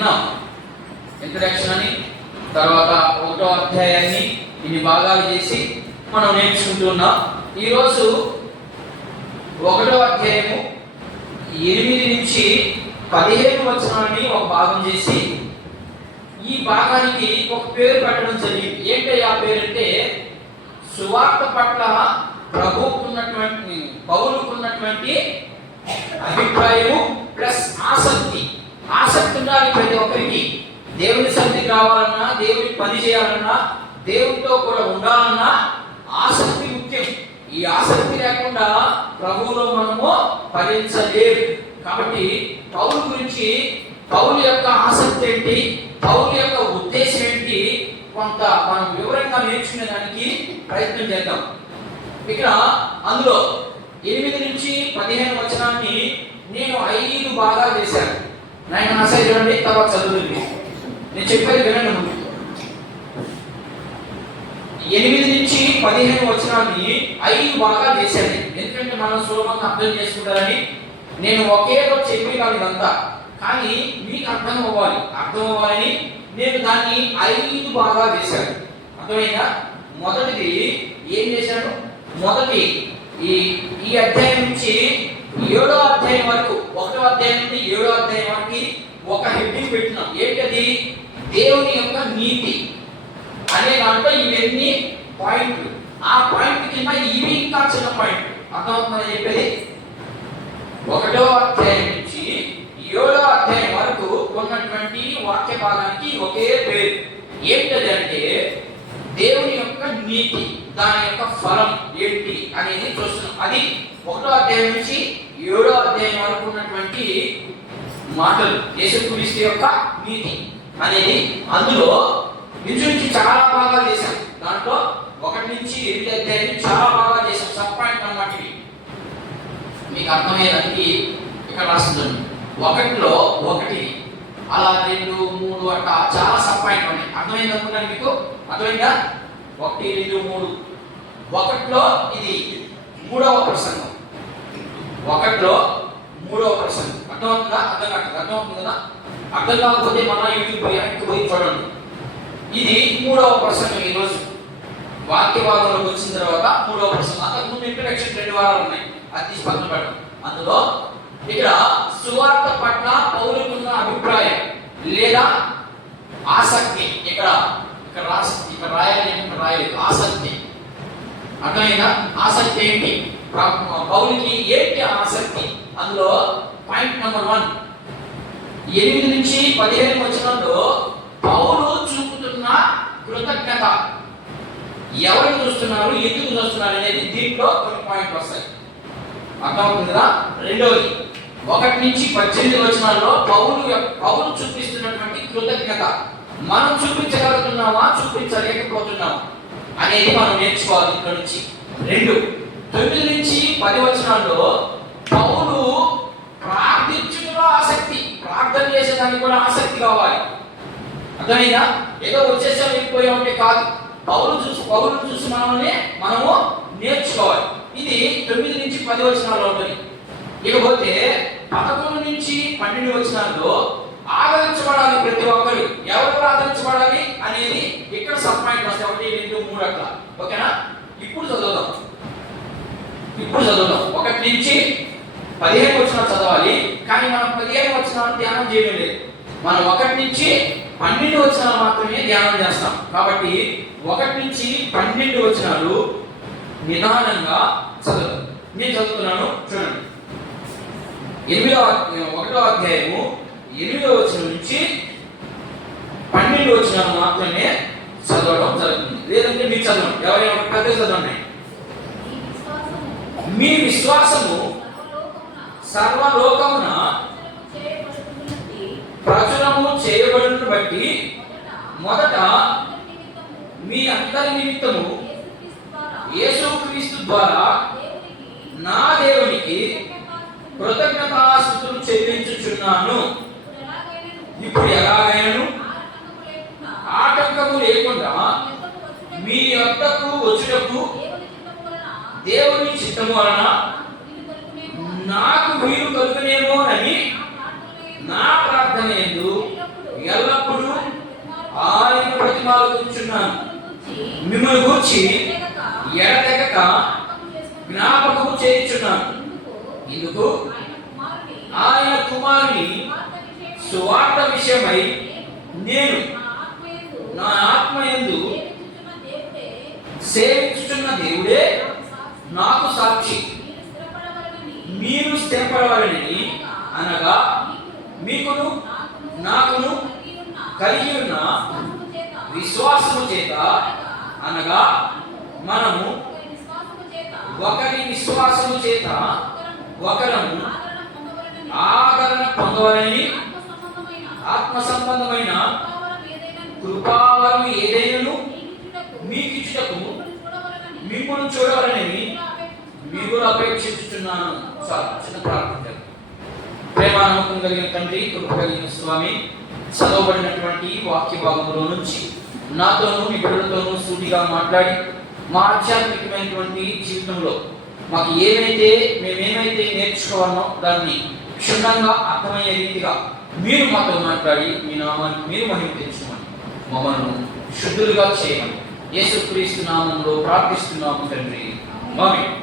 విన్నాం, ఇంట్రడక్షన్ అని, తర్వాత 1వ అధ్యాయాన్ని ఇన్ని భాగాలు చేసి మనం నేర్చుకుంటున్నాం. ఈరోజు 1వ అధ్యాయము 8 నుంచి 15 వచనాలని ఒక భాగం చేసి ఈ భాగానికి ఒక పేరు పెట్టడం జరిగింది. ఏంటి ఆ పేరు అంటే, సువార్త పట్ల ప్రభువుకున్నటువంటి పౌలుకున్నటువంటి అభిప్రాయము ప్లస్ ఆసక్తి. ఆసక్తి ఉండాలి ప్రతి ఒక్కరికి. దేవుని సన్నిధికి రావాలన్నా, దేవుని పని చేయాలన్నా, దేవునితో కూడా ఉండాలన్నా ఆసక్తి ముఖ్యం. ఈ ఆసక్తి లేకుండా ప్రభువులో మనము ఫలించలేము. కాబట్టి పౌలు గురించి, పౌలు యొక్క ఆసక్తి ఏంటి, పౌలు యొక్క ఉద్దేశం ఏంటి, కొంత మనం వివరంగా నేర్చుకునే దానికి ప్రయత్నం చేద్దాం. ఇక్కడ అందులో 8 నుంచి 15 వచనాన్ని నేను 5 భాగాలు చేశాను. నేను అసలు చూడండి, తర్వాత చదువుతుంది. నేను చెప్పేది వినండి. ముందు 8 నుంచి 15 వచనాన్ని 5 భాగాలు చేశాను. ఎందుకంటే మనం సులభంగా అర్థం చేసుకుంటారని నేను ఒకే రోజు చెప్పి కాదు ఇదంతా, కానీ మీకు అర్థం అవ్వాలని నేను దాన్ని 5 భాగాలు చేశాను. అర్థమైందా? మొదటిది ఏం చేశాను, మొదటి ఈ అధ్యాయం నుంచి 7వ అధ్యాయం వరకు, 1వ అధ్యాయం నుండి 7వ అధ్యాయం వరకు ఒక హెడ్డింగ్ పెట్టినాం. ఏంటది? దేవుని యొక్క నీతి అనే దాంట్లో ఇవన్నీ పాయింట్లు. ఆ పాయింట్ కింద ఇవి ఇంకా చిన్న పాయింట్. అర్థమవుతుందని చెప్పేది. 1వ అధ్యాయం నుంచి 7వ అధ్యాయం వరకు ఉన్నటువంటి వాక్య భాగానికి ఒకే పేరు. ఏంటది అంటే దేవుని యొక్క నీతి, దాని యొక్క ఫలం ఏంటి అనేది చూస్తున్నాం. అది 1వ అధ్యాయం నుంచి 7వ అధ్యాయం వరకు ఉన్నటువంటి మాటలు. యేసుక్రీస్తు యొక్క నీతి అనేది అందులో నుంచి చాలా భాగాలు చేశాం. దాంట్లో 1 నుంచి 8 అధ్యాయం చాలా బాగా చేశాం. సబ్ పాయింట్ అన్నమాట. మీకు అర్థమయ్యేదానికి ఇక్కడ రాస్తుంది. 1లో 1 అలా 2, 3 అట్లా చాలా సబ్ పాయింట్ ఉన్నాయి. అర్థమైంది అనుకుంటాను మీకు. అర్థమైందా? 1, 2, 3. 1లో ఇది 3వ ప్రసంగం. 1లో 3వ ప్రసంగం. అర్థమవుతుందా? అర్థమవుతుంది కదా? అర్థం కాకపోతే మన యూట్యూబ్ పోయి చూడండి. ఇది 3వ ప్రసంగం. ఈరోజు వాక్య భాగంలోకి వచ్చిన తర్వాత 3వ ప్రసంగం. అంతకుముందు ఇంట్రడక్షన్ 2 వారాలు ఉన్నాయి. అది తీసి పక్కన పెట్టడం. అందులో ఇక్కడ సువార్త పట్ల పౌలుకున్న అభిప్రాయం లేదా ఆసక్తి. ఇక్కడ రాయలేదు ఆసక్తి. అర్థమైందా? ఆసక్తి ఏంటి, పౌలుకి ఏంటి ఆసక్తి? అందులో పాయింట్ నెంబర్ 1, 8 నుంచి 15 వచనంలో పౌలు చూపుతున్న కృతజ్ఞత. ఎవరు చూస్తున్నారు, ఎందుకు చూస్తున్నారు అనేది దీంట్లో కొన్ని పాయింట్లు వస్తాయి. అర్థమవుతుంది కదా? రెండవది 1 నుంచి 18 వచనాల్లో పౌలు చూపిస్తున్నటువంటి కృతజ్ఞత. మనం చూపించగలుగుతున్నామా, చూపించలేకపోతున్నామా అనేది మనం నేర్చుకోవాలి ఇక్కడ నుంచి. 2, 9 నుంచి 10 వచనాల్లో పౌలు ప్రార్థించడంలో ఆసక్తి, ప్రార్థన చేసేదానికి కూడా ఆసక్తి కావాలి. అర్థమైందా? ఏదో వచ్చేసాం వెళ్ళిపోయా ఉంటే కాదు. పౌలు చూస్తున్నామని మనము నేర్చుకోవాలి. ఇది 9 నుంచి 10 వచనాల్లో ఉంటుంది. ఇకపోతే 11 నుంచి 12 వచనాల్లో ఆదరించబడాలి ప్రతి ఒక్కరు. ఎవరు ఆదరించబడాలి అనేది ఇక్కడ సబ్ పాయింట్ వస్తాయి. 1, 2, 3 అట్లా. ఓకేనా? ఇప్పుడు చదువుదాం. 1 నుంచి 15 వచనాలు చదవాలి, కానీ మనం 15 వచనాలు ధ్యానం చేయడం లేదు. మనం 1 నుంచి 12 వచనాలు మాత్రమే ధ్యానం చేస్తాం. కాబట్టి 1 నుంచి 12 వచనాలు నిదానంగా చదువుతాం. నేను చదువుతున్నాను, చూడండి. 1వ అధ్యాయము 8వ వచనం నుంచి 12 వచనాలు మాత్రమే చదవడం జరుగుతుంది. లేదంటే మీరు చదవండి, ఎవరైనా పెద్ద చదవండి. మీ విశ్వాసము సర్వలోకమున ప్రచురము చేయబడును బట్టి మొదట మీ అందరి నిమిత్తము యేసుక్రీస్తు ద్వారా నా దేవునికి కృతజ్ఞతాస్తుతులు చెల్లించుచున్నాను. ఇప్పుడు ఎలాగైనను ఆటంకము లేకుండా మీ యొద్దకు వచ్చుటకు దేవుని చిత్తము వలన నాకు వీలు కలుగునేమోనని నా ప్రార్థన యందు ఆలోచించున్నాను. మిమ్మల్ని గూర్చి ఎడతెగక జ్ఞాపకము చేయుచున్నాను. ఇందుకు ఆయన కుమారుని సువార్త విషయమై నేను నా ఆత్మయందు సేవించుచున్న దేవుడే నాకు సాక్షి. మీరు స్థిరపడవాలని అనగా మీకును నాకును కలిగి ఉన్న విశ్వాసము చేత, అనగా మనము ఒకరి విశ్వాసము చేత ఒకరము ఆదరణ పొందవాలని ఆత్మ సంబంధమైన కృపావరం ఏదైనను మీకు ఇచ్చుటకు మిమ్మల్ని చూడవాలని మీరు అపేక్షిస్తున్నాను. చిన్న ప్రార్థన. ప్రేమానమ్మకం కలిగిన తండ్రి, కృప కలిగిన స్వామి, చదవబడినటువంటి వాక్య భాగంలో నుంచి నాతోనూ మీ బిడ్డలతోనూ సూటిగా మాట్లాడి మా ఆధ్యాత్మికమైనటువంటి జీవితంలో మాకు మేమేమైతే నేర్చుకోవాలో దాన్ని క్షుణ్ణంగా అర్థమయ్యే రీతిగా మీరు మాతో మాట్లాడి మీ నామాన్ని మీరు మహిమ తెచ్చుకోమని మమ్మల్ని శుద్ధులుగా చేయమని యేసుక్రీస్తు నామంలో ప్రార్థిస్తున్నాము తండ్రి, ఆమేన్.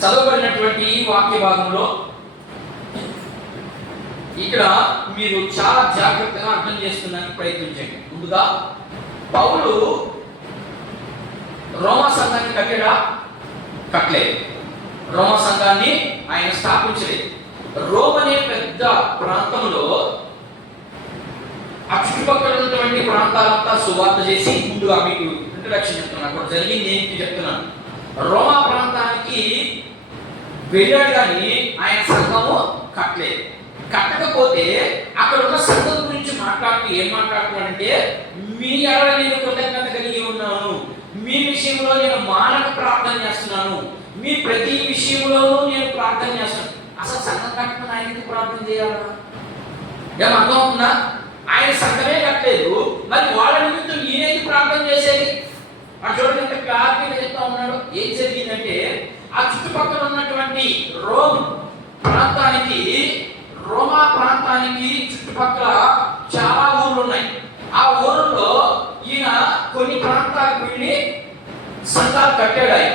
చదవబడినటువంటి ఈ వాక్య భాగంలో ఇక్కడ మీరు చాలా జాగ్రత్తగా అర్థం చేసుకోవడానికి ప్రయత్నించండి. ముందుగా పౌలు రోమా సంఘాన్ని కట్టలేదు. రోమా సంఘాన్ని ఆయన స్థాపించలేదు. రోమ్ అనే పెద్ద ప్రాంతంలో ఆ చుట్టుపక్కల ఉన్నటువంటి ప్రాంతాలంతా సువార్త చేసి, ముందుగా మీకు ఇంట్రడక్షన్ చెప్తున్నాను, అక్కడ జరిగింది ఏంటి చెప్తున్నాను. రోమా ప్రాంతానికి వెళ్ళాడు కానీ ఆయన సంఘము కట్టలేదు. కట్టకపోతే అక్కడ ఉన్న సంఘం గురించి మాట్లాడుతూ ఏం మాట్లాడుతున్నాడంటే, మీ ఎడల నేను కృతజ్ఞత కలిగి ఉన్నాను, మీ విషయంలో నేను మానక ప్రార్థన చేస్తున్నాను, మీ ప్రతి విషయంలోనూ నేను ప్రార్థన చేస్తున్నాను. అసలు సంఘం కట్టుకుని ఆయన ఎందుకు ప్రార్థన చేయాలా? ఏమర్థం అవుతుందా? ఆయన సంఘమే కట్టలేదు, మరి వాళ్ళ నిమిత్తం ఈయనకి ప్రార్థన చేసేది. ఆ చూడండి ఎంత క్లారిటీగా చెప్తా ఉన్నాడు. ఏం జరిగిందంటే, ఆ చుట్టుపక్కల ఉన్నటువంటి రోమా ప్రాంతానికి చుట్టుపక్కల చాలా ఊర్లు ఉన్నాయి. ఆ ఊర్లో ఈయన కొన్ని ప్రాంతాలకు వెళ్ళి సంఘాలు కట్టాడు. ఆయన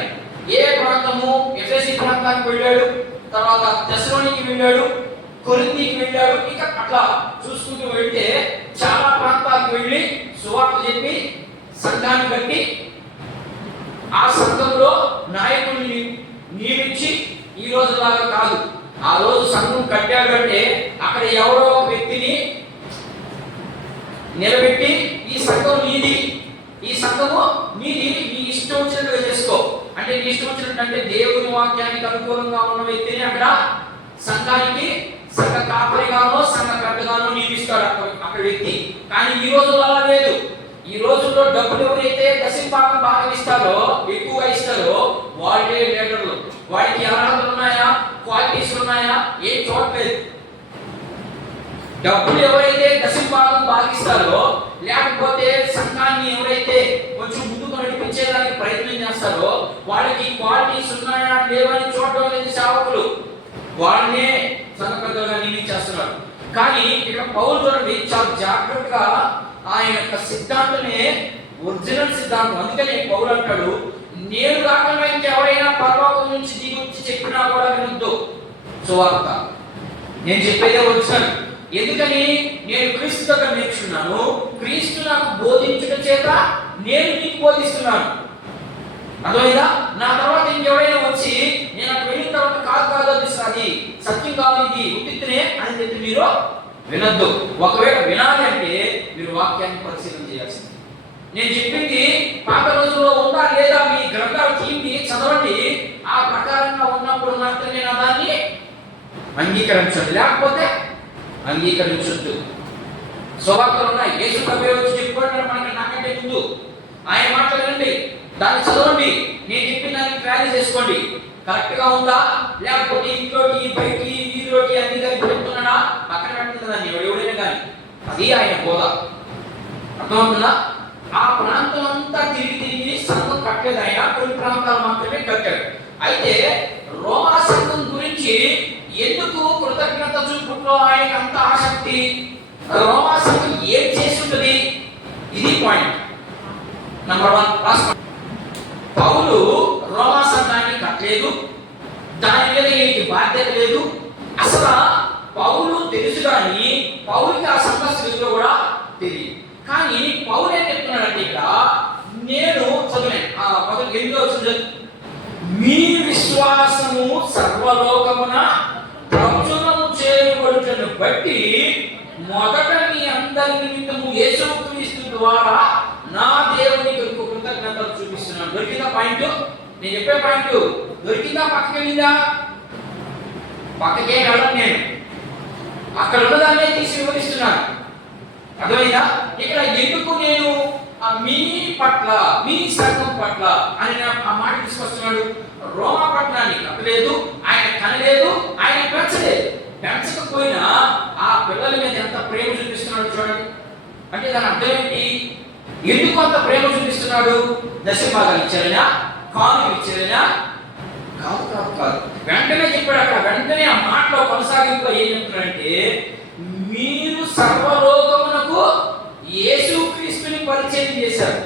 ఏ ప్రాంతము? ఎఫెసీ ప్రాంతానికి వెళ్ళాడు, తర్వాత తెస్సలోనికి వెళ్ళాడు, కొరింథీకి వెళ్ళాడు. ఇక అట్లా చూసుకుంటూ వెళ్తే చాలా ప్రాంతాలకు వెళ్ళి సువార్త చెప్పి సంఘాన్ని కట్టి ఆ సంఘంలో నాయకుల్ని నియమించి, ఈ రోజులాగా కాదు, ఆ రోజు సంఘం కట్టాడు అంటే అక్కడ ఎవరో ఒక వ్యక్తిని నిలబెట్టి ఈ సంఘం నీది, ఈ సంఘము నీది, నీ ఇష్టం వచ్చినట్టుగా చేసుకో అంటే, నీ ఇష్టం వచ్చినట్టు అంటే దేవుని వాక్యానికి అనుకూలంగా ఉన్న వ్యక్తిని అక్కడ సంఘానికి సంఘ కాపరిగానో సంఘ పెద్దగానో నియమిస్తాడు అక్కడ వ్యక్తి. కానీ ఈ రోజుల్లో అలా లేదు. ఈ రోజుల్లో డబ్బులు ఎవరైతే దశంభాగం బాగా ఇస్తారో, ఎక్కువగా ఇస్తారో వాళ్ళే లీడర్లు. వాడికి అర్హతలు ఉన్నాయా, క్వాలిటీస్ ఉన్నాయా, ఏం చూడలేదు. డబ్బులు ఎవరైతే దశంభాగం భాగిస్తారో, లేకపోతే సంఘాన్ని ఎవరైతే కొంచెం ముందుకు నడిపించేదానికి ప్రయత్నం చేస్తారో, వాళ్ళకి క్వాలిటీస్ ఉన్నాయా లేవని చూడడం లేదు సేవకులు. వాళ్ళనే సంఘ పెద్దలుగా నియమించేస్తున్నారు. కానీ ఇక్కడ పౌలు చూడండి, చాలా జాగ్రత్తగా ఆయన యొక్క సిద్ధాంతమే ఒరిజినల్ సిద్ధాంతం. అందుకని పౌలు అంటాడు, నేను కాకుండా ఇంకెవరైనా పరలోకం నుంచి దిగొచ్చి చెప్పినా కూడా వినొద్దు సువార్త. నేను చెప్పేదే ఒరిజినల్. ఎందుకని? నేను క్రీస్తు దగ్గర నేర్చుకున్నాను, క్రీస్తు నాకు బోధించడం చేత నేను మీకు బోధిస్తున్నాను. అర్థమైందా? నా తర్వాత ఇంకెవరైనా వచ్చి నేను అక్కడ వెళ్ళిన తర్వాత కాదు అది సత్యం కాదు, ఇది ఉత్తినే అని చెప్పి మీరు వినొద్దు. ఒకవేళ వినాలి అంటే మీరు వాక్యాన్ని పరిశీలన చేయాల్సింది. నేను చెప్పింది పాత రోజుల్లో ఉందా లేదా మీ గ్రంథాలు తీయండి, చదవండి. ఆ ప్రకారంగా ఉన్నప్పుడు మాత్రమే నా దాన్ని అంగీకరించండి, లేకపోతే అంగీకరించొద్దు. సువార్తలు ఉన్నాయి. యేసు ప్రభువే వచ్చి చెప్పుకుంటారు మనకి నాకంటే ముందు. ఆయన మాటలు వినండి, దాన్ని చదవండి, నేను చెప్పిన దాన్ని ట్రాలీ చేసుకోండి. కరెక్ట్ గా ఉందా, లేకపోతే ఇంట్లోకి బయటికి వీధిలోకి అన్ని కలిపి చెప్తున్నాడా, పక్కన పెడుతుందని ఎవడైనా కానీ అది ఆయన బోధ. అర్థమవుతుందా? ఆ ప్రాంతం అంతా తిరిగి సంఘం కట్టలేదు. ఆయన కొన్ని ప్రాంతాలు మాత్రమే కట్టాడు. అయితే రోమా సంఘం గురించి ఎందుకు కృతజ్ఞత చూపుట్లో ఆయనకు అంత ఆసక్తి? రోమా సంఘం ఏం చేసి ఉంటుంది? ఇది పాయింట్. నంబర్ 1 పౌలు రోమా సంఘాన్ని కట్టలేదు, దాని మీద ఈయనకి బాధ్యత లేదు. అసలు పౌలు తెలుసు కానీ పౌలుకి ఆ సంఘ స్థితిలో కూడా తెలియదు. కానీ పౌలు ఏం చెప్తున్నాడంటే ఇక్కడ నేను చదివాను మొదటి 8వ వచనం, మీ విశ్వాసము సర్వలోకమున ప్రచురము చేయబడుటను బట్టి మొదట మీ అందరి నిమిత్తము యేసుక్రీస్తు ద్వారా నా దేవునికి కృతజ్ఞతలు చూపిస్తున్నాను. దొరికిందా పాయింట్? నేను చెప్పే పాయింట్ దొరికిందా? పక్కకెళ్ళిందా? పక్కకే వెళ్ళను, నేను అక్కడ ఉన్నదాన్నే తీసి వివరిస్తున్నాను. అర్థమైందా? ఇక్కడ ఎందుకు నేను మీ పట్ల, మీ సంఘం పట్ల అని ఆ మాట తీసుకొస్తున్నాడు. రోమా పట్టణాన్ని కట్టలేదు, ఆయన కనలేదు, ఆయన పెంచలేదు. పెంచకపోయినా ఆ పిల్లల మీద ఎంత ప్రేమ చూపిస్తున్నాడు చూడండి. అంటే దాని అర్థం ఏంటి? ఎందుకు అంత ప్రేమ చూపిస్తున్నాడు? దశభాగాలు ఇచ్చారైనా, కానుకలు ఇచ్చారైనా? కాదు కాదు కాదు. వెంటనే చెప్పాడు అక్కడ. వెంటనే ఆ మాటలో కొనసాగింపులో ఏం చెప్తున్నాడంటే, మీరు సర్వలోకమునకు యేసుక్రీస్తుని పరిచయం చేశారు,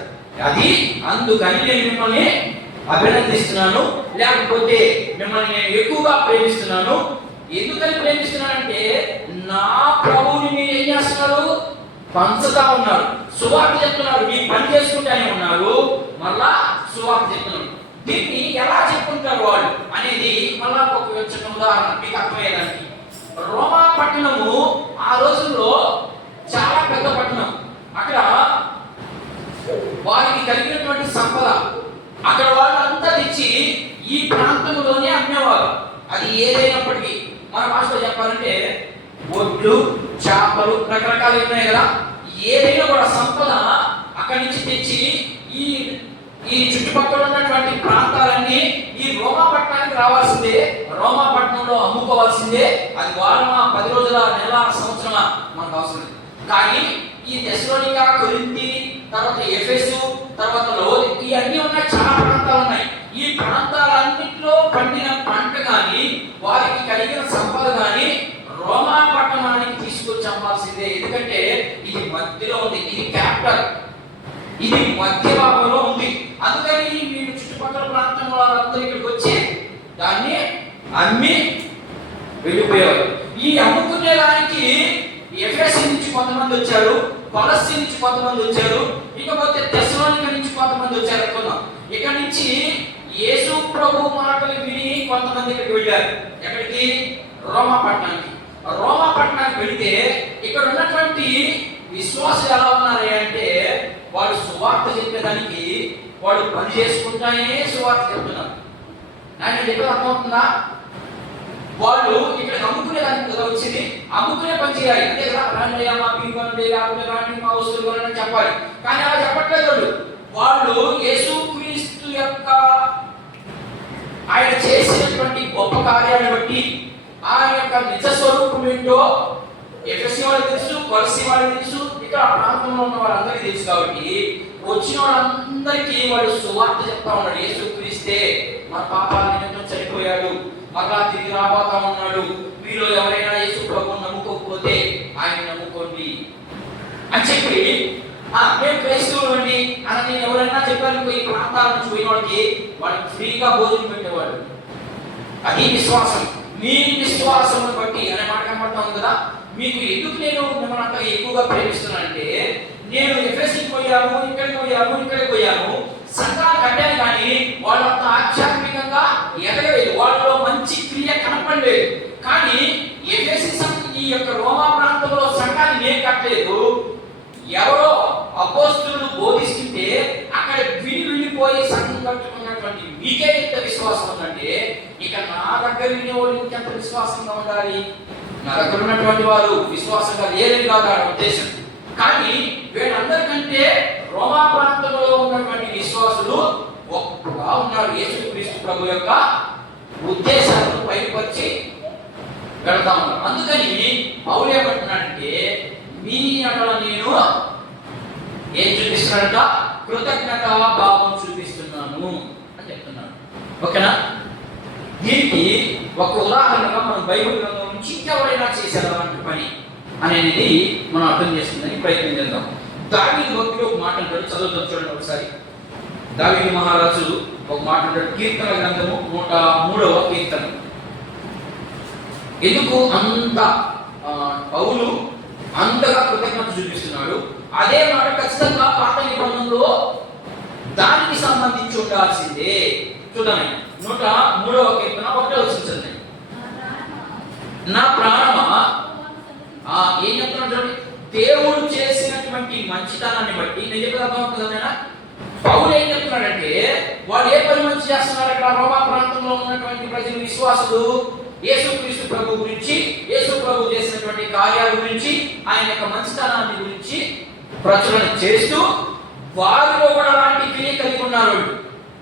అది అందుకని నేను మిమ్మల్ని అభినందిస్తున్నాను, లేకపోతే మిమ్మల్ని నేను ఎక్కువగా ప్రేమిస్తున్నాను. ఎందుకని ప్రేమిస్తున్నానంటే నా ప్రభువుని మీరు ఏం చేస్తున్నారు? పంచుతా ఉన్నారు, సువార్త చెప్తున్నారు. మీ పని చేసుకుంటానే ఉన్నారు, మళ్ళా సువార్త చెప్తున్నారు. దీన్ని ఎలా చెప్పుకుంటారు వాళ్ళు అనేది మళ్ళా ఒక చిన్న ఉదాహరణ మీకు అర్థమయ్యేదానికి. రోమా పట్టణము ఆ రోజుల్లో చాలా పెద్ద పట్టణం. అక్కడ వారికి కలిగినటువంటి సంపద అక్కడ వాళ్ళంతా తెచ్చి ఈ ప్రాంతంలోనే అమ్మేవారు. అది ఏదైనప్పటికీ మన భాషలో చెప్పాలంటే ఒడ్లు, చేపలు, రకరకాలు ఉన్నాయి కదా. ఏదైనా కూడా సంపద అక్కడి నుంచి తెచ్చి ఈ చుట్టుపక్కల ఉన్నటువంటి ప్రాంతాలన్నీ ఈ రోమా పట్టణానికి రావాల్సిందే, రోమా పట్టణంలో అమ్ముకోవాల్సిందే. అది వారమా, 10 రోజుల, నెల, సంవత్సరమా మనకు అవసరం లేదు. కానీ ఈ తెస్సలోనికా, కొరింథీ, తర్వాత ఎఫెసు, తర్వాత లోది, ఇవన్నీ ఉన్నాయి, చాలా ప్రాంతాలు ఉన్నాయి. ఈ ప్రాంతాలన్నింటిలో పండిన పంట కానీ వారికి కలిగిన సంపద కానీ రోమా పట్టణానికి తీసుకొచ్చి అమ్మాల్సిందే. ఎందుకంటే ఇది మధ్యలో ఉంది, ఇది క్యాపిటల్, ఇది మధ్య భాగంలో ఉంది. అందుకని మీరు చుట్టుపక్కల ప్రాంతం వాళ్ళందరూ ఇక్కడికి వచ్చి దాన్ని అమ్మి వెళ్ళిపోయేవారు. ఈ అమ్ముకునే దానికి ఎఫెసు నుంచి కొంతమంది వచ్చారు, కొలస్సీ నుంచి కొంతమంది వచ్చారు, ఇకపోతే తెస్సలోనిక నుంచి కొంతమంది వచ్చారు అనుకున్నాం. ఇక్కడ నుంచి యేసు ప్రభు మాటలు విని కొంతమంది ఇక్కడికి వెళ్ళారు. ఎక్కడికి? రోమా పట్టణానికి. రోమా పట్టణానికి వెళితే ఇక్కడ ఉన్నటువంటి విశ్వాసులు ఎలా ఉన్నారు అంటే వాళ్ళు సువార్త చెప్పేదానికి వాళ్ళు పని చేసుకుంటానే సువార్త చెప్తున్నారు. ఆయన చెప్పేది అర్థమవుతుందా? వాళ్ళు ఇక్కడ అమ్ముకునేదానికి కదా వచ్చింది, అమ్ముకునే పని చేయాలి అంతే కదా. రాండి మా బియ్యం కొనండి, లేకపోతే రాండి మా వస్తువులు కొనండి చెప్పాలి. కానీ అలా చెప్పట్లేదు. వాళ్ళు యేసుక్రీస్తు యొక్క ఆయన చేసినటువంటి గొప్ప కార్యాలను బట్టి ఆయన యొక్క నిజ స్వరూపం ఏంటో ఎఫెసీ వాళ్ళకి తెలుసు, కొలస్సీ వాళ్ళకి తెలుసు, ఇక్కడ ప్రాంతంలో ఉన్న వాళ్ళందరికీ తెలుసు. కాబట్టి వచ్చిన వాళ్ళందరికీ వాళ్ళు సువార్త చెప్తా ఉన్నాడు. యేసుక్రీస్తే మన పాపాల నిమిత్తం చనిపోయాడు, మరలా తిరిగి రాబోతా ఉన్నాడు. మీలో ఎవరైనా యేసు ప్రభువుని నమ్ముకోకపోతే ఆయన నమ్ముకోండి అని చెప్పి మేము క్రైస్తవులు అండి అని నేను ఎవరైనా చెప్పాను ఈ ప్రాంతాల నుంచి పోయిన వాళ్ళకి ఫ్రీగా భోజనం పెట్టేవాడు. అది విశ్వాసం. మీ విశ్వాసం బట్టి అనే మాట కనబడతాం కదా. మీకు ఎందుకు నేను మిమ్మల్ని అంత ఎక్కువగా ప్రేమిస్తున్నానంటే నేను ఎఫెసీకి పోయాము, ఇక్కడికి పోయాము, సంఘాలు కట్టాను, కానీ వాళ్ళంతా ఆధ్యాత్మికంగా ఎదగలేదు, వాళ్ళలో మంచి క్రియ కనపడలేదు. కానీ ఎఫెసీ ఈ యొక్క రోమా ప్రాంతంలో సంఘాన్ని నేను కట్టలేదు, ఎవరో అపోస్తలులు బోధిస్తుంటే అక్కడ విడిపోయి సంఘం కట్టుకున్నటువంటి మీకే ఎంత విశ్వాసం ఉందంటే ఇక నా దగ్గర వినే వాళ్ళు ఇంకెంత విశ్వాసంగా ఉండాలి. నా దగ్గర ఉన్నటువంటి వారు విశ్వాసంగా లేదని కాదు ఆ ఉద్దేశం. కానీ వీళ్ళందరికంటే రోమా ప్రాంతంలో ఉన్నటువంటి విశ్వాసులు గొప్పగా ఉన్నారు. యేసుక్రీస్తు ప్రభు యొక్క ఉద్దేశాలను బయటపరిచి వెళ్తా ఉన్నారు. అందుకని పౌలు ఏమంటున్నాడంటే మీ అక్కడ నేను ఏం చూపిస్తున్నాడంట? కృతజ్ఞతా భావం చూపిస్తున్నాను అని చెప్తున్నాను. ఓకేనా? దీనికి ఒక ఉదాహరణగా మనం బైబిల్ గ్రంథం నుంచి ఇంకెవరైనా చేశారు అలాంటి పని అనేది మనం అర్థం చేసుకుందానికి ప్రయత్నం చేద్దాం. దావీదు భక్తుడు ఒక మాట అంటాడు, చదువుతాం చూడండి ఒకసారి. దావీదు మహారాజు ఒక మాట అంటాడు, కీర్తన గ్రంథము 103వ కీర్తన. ఎందుకు అంత పౌలు అంతగా కృతజ్ఞత చూపిస్తున్నాడు? అదే మాట ఖచ్చితంగా పాత నిబంధనలో దానికి సంబంధించి ఉండాల్సిందే. చూడండి 103వ కీర్తన 1వ వచనం, నా ప్రాణమా ఏం చెప్తున్నాడు చూడండి, దేవుడు చేసినటువంటి మంచితనాన్ని బట్టి. నేను చెప్పేది అర్థమవుతుందా? పౌలు ఏం చెప్తున్నాడంటే, వాడు ఏ పని మంచి చేస్తున్నారు అక్కడ రోమా ప్రాంతంలో ఉన్నటువంటి ప్రజలు, విశ్వాసులు యేసుక్రీస్తు ప్రభు గురించి, యేసు ప్రభు చేసినటువంటి కార్యాల గురించి, ఆయన యొక్క మంచితనాన్ని గురించి ప్రచురణ చేస్తూ, వారిలో కూడా అలాంటి క్రియ కలిగి ఉన్నారు.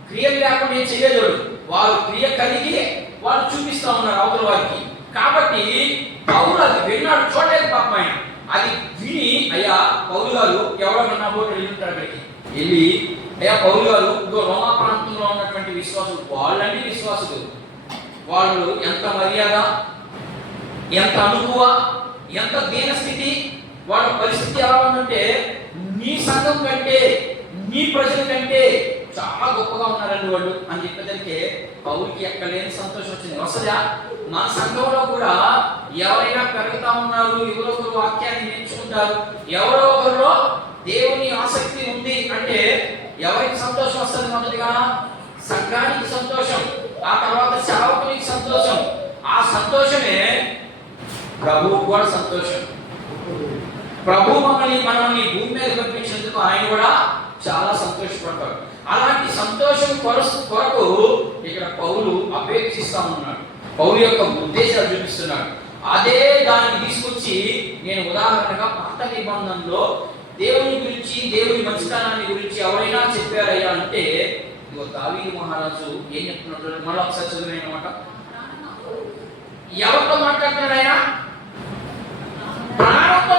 క్రియలు లేకుండా ఏం చేయలేదు, వారు క్రియ కలిగి వాళ్ళు చూపిస్తా ఉన్నారు అవతల వారికి. కాబట్టి పౌలు అది విన్నాడు, చూడలేదు పాపం ఆయన. అది విని, అయ్యా పౌలు గారు ఎవరన్నా బోటు వెళ్ళుంటారు, అక్కడికి వెళ్ళి, అయ్యా పౌలు గారు రోమా ప్రాంతంలో ఉన్నటువంటి విశ్వాసులు, వాళ్ళండి విశ్వాసులు, వాళ్ళు ఎంత మర్యాద, ఎంత అనుభవ, ఎంత దీనస్థితి, వాళ్ళ పరిస్థితి ఎలా ఉందంటే నీ సంఘం కంటే, నీ ప్రజల కంటే చాలా గొప్పగా ఉన్నారండి వాళ్ళు అని చెప్పేదానికి పౌరుకి ఎక్కలేని సంతోషం వచ్చింది. వస్తుందా? మన సంఘంలో కూడా ఎవరైనా పెరుగుతా ఉన్నారు, ఎవరో ఒకరు వాక్యాన్ని నేర్చుకుంటారు, ఎవరో ఒకరిలో దేవుని ఆసక్తి ఉంది అంటే ఎవరికి సంతోషం వస్తుంది? మొదటిగా సంఘానికి సంతోషం, ఆ తర్వాత సేవకునికి సంతోషం. ఆ సంతోషమే ప్రభువుకు కూడా సంతోషం. ప్రభు మనల్ని భూమి మీద పంపించినందుకు ఆయన కూడా చాలా సంతోషపడతాడు. అలాంటి సంతోషం కొరకు ఇక్కడ పౌలు అపేక్షిస్తా ఉన్నాడు. పౌలు యొక్క ఉద్దేశాలు చూపిస్తున్నాడు. అదే దాన్ని తీసుకొచ్చి నేను ఉదాహరణగా పాత నిబంధనలో దేవుని గురించి, దేవుని మంచితనాన్ని గురించి ఎవరైనా చెప్పారయ్యా అంటే ఇదిగో దావీదు మహారాజు ఏం చెప్తున్నాడు మళ్ళీ ఒకసారి చదివినమాట. ఎవరితో మాట్లాడుతున్నాడు ఆయన? ప్రాణంతో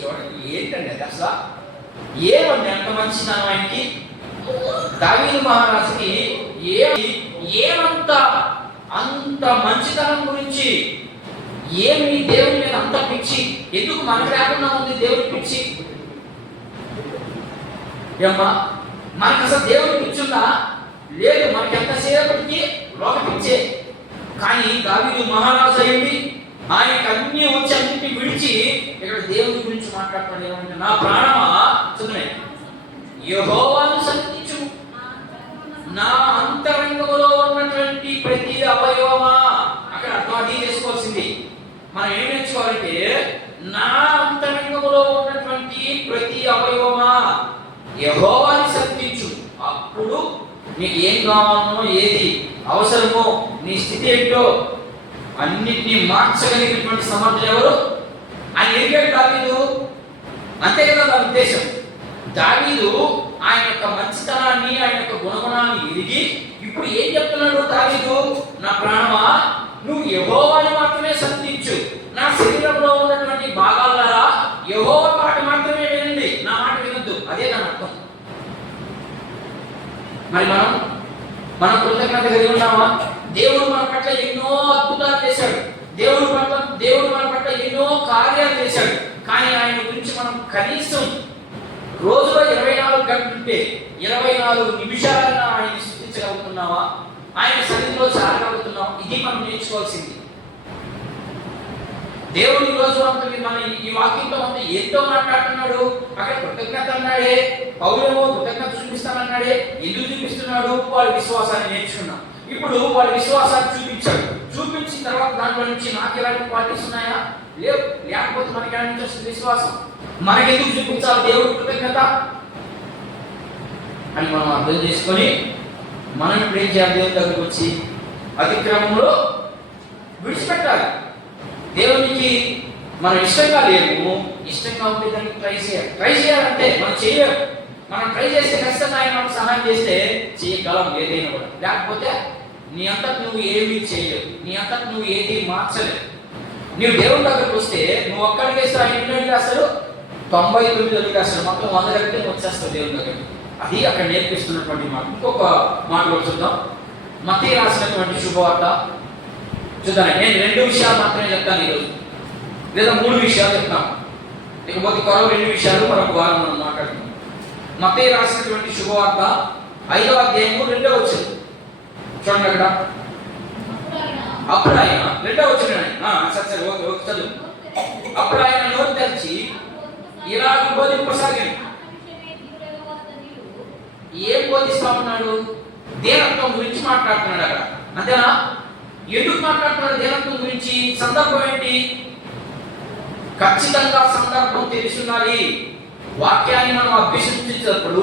చూడండి, ఏంటండి అది అసలు? ఏమండి అంత మంచితనం ఆయనకి? దావీదు మహారాజుకి ఏమంత అంత మంచితనం గురించి, ఏమి దేవుని మీద అంత పిచ్చి? ఎందుకు మనకు లేకుండా ఉంది దేవుని పిచ్చి? ఏమ్మా, మనకు అసలు దేవుని పిచ్చి ఉందా? లేదు. మనకి ఎంతసేపటికి లోక పిచ్చే. కానీ దావీదు మహారాజు అయ్యింది, ఆయనకు అన్ని వచ్చి అన్నింటినీ విడిచి ఇక్కడ దేవుని గురించి మాట్లాడుతాడు. ఏమంటే, నా ప్రాణమా చదువునే యెహోవాను సన్నిధించు, నా అంతరంగములో ఉన్నటువంటి ప్రతి అవయవమా. అక్కడ అర్థం అది చేసుకోవాల్సింది. మనం ఏం నేర్చుకోవాలంటే, నా అంతరంగములో ఉన్నటువంటి ప్రతి అవయవమా యెహోవాని సన్నిధించు. అప్పుడు నీకు ఏం కావాలనో, ఏది అవసరమో, నీ స్థితి ఏంటో అన్నిటినీ మార్చగలిగినటువంటి సమర్థులు ఎవరు? ఆయన ఎరిగాడు దావీదు. అంతే కదా దాని ఉద్దేశం. దావీదు ఆయన యొక్క మంచితనాన్ని, ఆయన యొక్క గుణగుణాన్ని ఎరిగి ఇప్పుడు ఏం చెప్తున్నాడు దావీదు? నా ప్రాణమా, నువ్వు యెహోవాని మాత్రమే సన్నిధించు. నా శరీరంలో ఉన్నటువంటి భాగాలారా యెహోవా మాట మాత్రమే వినండి, నా మాట వినొద్దు. అదే దాని అర్థం. మరి మనం కృతజ్ఞత కలిగి ఉన్నామా? దేవుడు మన పట్ల ఎన్నో అద్భుతాలు చేశాడు, దేవుడు మన పట్ల ఎన్నో కార్యాలు చేశాడు. కానీ ఆయన గురించి మనం కనీసం రోజులో 24 గంటలుంటే 24 నిమిషాలైనా ఆయన స్తుతించగలుగుతున్నావా? ఆయన సన్నిధిలో చేరగలుగుతున్నావా? ఇది మనం నేర్చుకోవాల్సింది. దేవుడి రోజు అంతా మన ఈ వాక్యంతో అంతా ఎంతో మాట్లాడుతున్నాడు. అక్కడ కృతజ్ఞత అన్నాడే, పౌలేమో కృతజ్ఞత చూపిస్తానన్నాడే. ఎందుకు చూపిస్తున్నాడు? వాళ్ళ విశ్వాసాన్ని నేర్చుకున్నాం. ఇప్పుడు వాళ్ళ విశ్వాసాన్ని చూపించాడు. చూపించిన తర్వాత దాంట్లో నుంచి నాకు ఎలాంటి క్వాలిటీస్ ఉన్నాయా? లేవు. లేకపోతే మనకి ఎలాంటి వస్తుంది విశ్వాసం? మనకెందుకు చూపించాలి దేవుడి కృతజ్ఞత అని మనం అర్థం చేసుకొని మనం ఇప్పుడు ఏం చేయాలి? దేవుని దగ్గరికి వచ్చి అతిక్రమంలో విడిచిపెట్టాలి. దేవునికి మనం ఇష్టంగా లేము, ఇష్టంగా ఉంటే దానికి ట్రై చేయాలంటే మనం చేయలేము. మనం ట్రై చేస్తే ఖచ్చితంగా ఆయన మనకు సహాయం చేస్తే చేయగలం ఏదైనా కూడా. లేకపోతే నీ అంతకు నువ్వు ఏమీ చేయలేవు, నీ అంతకు నువ్వు ఏది మార్చలేవు. నువ్వు దేవుని దగ్గరకు వస్తే నువ్వు ఒక్కడికి వేస్తే ఆయన ఎన్ని అడిగేస్తాడు? 99 అడిగేస్తాడు. మొత్తం 100 అడిగితే వచ్చేస్తావు దేవుని దగ్గరికి. అది అక్కడ నేర్పిస్తున్నటువంటి మాట. ఇంకొక మాట కూడా చూద్దాం. మత్తయి రాసినటువంటి శుభవార్త చూద్దాం. నేను 2 విషయాలు మాత్రమే చెప్తాను ఈరోజు, లేదా 3 విషయాలు చెప్తాను. ఇకపోతే కొరవ 2 విషయాలు మరొక వారం మనం మాట్లాడుతున్నాం. మత్తయి రాసినటువంటి శుభవార్త 5వ అధ్యాయము 2వ వచనం చూడండి అక్కడ. అప్పుడు ఆయన 2వ వచనం సరే ఓకే చదువు. అప్పుడు ఆయన నోరు తెరిచి ఇలాగ బోధింపసాగాడు. ఏం బోధిస్తా ఉన్నాడు? దేనత్వం గురించి మాట్లాడుతున్నాడు అక్కడ, అంతేనా? ఎందుకు మాట్లాడుతున్నాడు దేనత్వం గురించి? సందర్భం ఏంటి? ఖచ్చితంగా సందర్భం తెలిసి ఉండాలి. వాక్యాన్ని మనం అభ్యసించేటప్పుడు,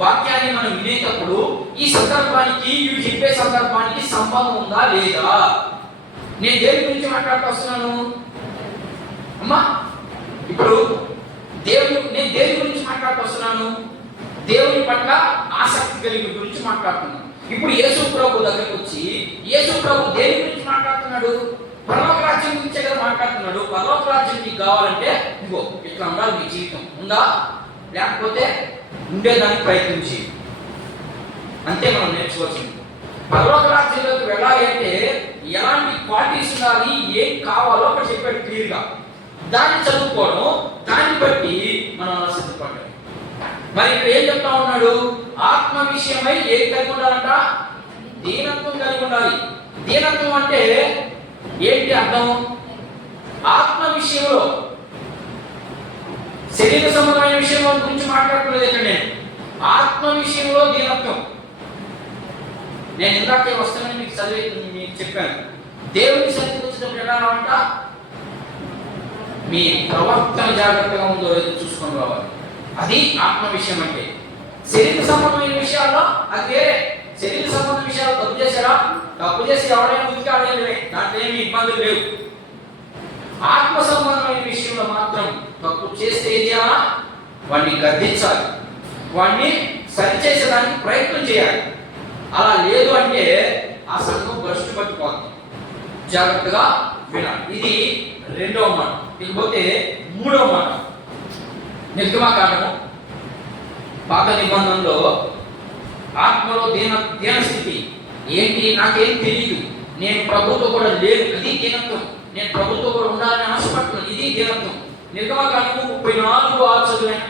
వాక్యాన్ని మనం వినేటప్పుడు ఈ సందర్భానికి, ఇవి చెప్పే సందర్భానికి సంబంధం ఉందా లేదా? నేను దేని గురించి మాట్లాడుతూ వస్తున్నాను అమ్మా? ఇప్పుడు నేను దేని గురించి మాట్లాడుతూ వస్తున్నాను? దేవుని పట్ల ఆసక్తి కలిగి గురించి మాట్లాడుతున్నాను. ఇప్పుడు యేసు ప్రభు దగ్గరికి వచ్చి యేసు ప్రభు దేని గురించి మాట్లాడుతున్నాడు? పరలోక రాజ్యం గురించే కదా మాట్లాడుతున్నాడు. పరలోక రాజ్యం నీకు కావాలంటే ఇగో ఇట్లా ఉండాలి మీ జీవితం. ఉందా? లేకపోతే ఉండేదానికి ప్రయత్నించి అంతే మనం నేర్చుకోవాల్సింది. పరలోక రాజ్యంలోకి వెళ్ళాలి అంటే ఎలాంటి క్వాలిటీస్ ఉండాలి, ఏం కావాలో అక్కడ చెప్పాడు క్లియర్గా. దాన్ని చదువుకోవడం, దాన్ని బట్టి మనం సిద్ధపడ్డాం. మరి ఇక్కడ ఏం చెప్తా ఉన్నాడు? ఆత్మ విషయమై ఏం కలిగి ఉండాలంట? దీనత్వం కలిగి ఉండాలి. దీనత్వం అంటే ఏంటి అర్థం? ఆత్మ విషయంలో, శరీర సంబంధమైన విషయంలో గురించి మాట్లాడుతున్నది ఇక్కడ నేను. ఆత్మ విషయంలో దీనత్వం. నేను ఇందాకే వస్తానని మీకు మీకు చెప్పాను. దేవుని సన్నిధికి వచ్చినప్పుడు ఎలా అంట? మీ ప్రవర్తన జాగ్రత్తగా ఉందో ఏదో చూసుకొని రావాలి. అది ఆత్మ విషయం అంటే. శరీర సంబంధమైన విషయాల్లో అది వేరే. శరీర సంబంధ విషయాలు తప్పు చేశారా? తప్పు చేసి ఎవరైనా ఉతికి ఆడేది, దాంట్లో ఏమి ఇబ్బందులు లేవు. ఆత్మ సంబంధమైన విషయంలో మాత్రం తప్పు చేస్తే ఏం చేయాలా? వాడిని గద్దించాలి, వాడిని సరిచేసేదానికి ప్రయత్నం చేయాలి. అలా లేదు అంటే ఆ సంఘం భ్రష్టు పట్టుకోవాలి. జాగ్రత్తగా వినాలి. ఇది 2వ మాట. ఇకపోతే 3వ మాట, నిర్గమకాండము పాత నిబంధనలో ఆత్మలో దీన స్థితి ఏంటి? నాకేం తెలియదు, నేను ప్రభుత్వం కూడా లేదు, అది దీనత్వం. నేను ప్రభుత్వం కూడా ఉండాలని ఆశపడుతున్నాను, ఇది దీనత్వం. నిర్గమకాండము 34 చదివాను.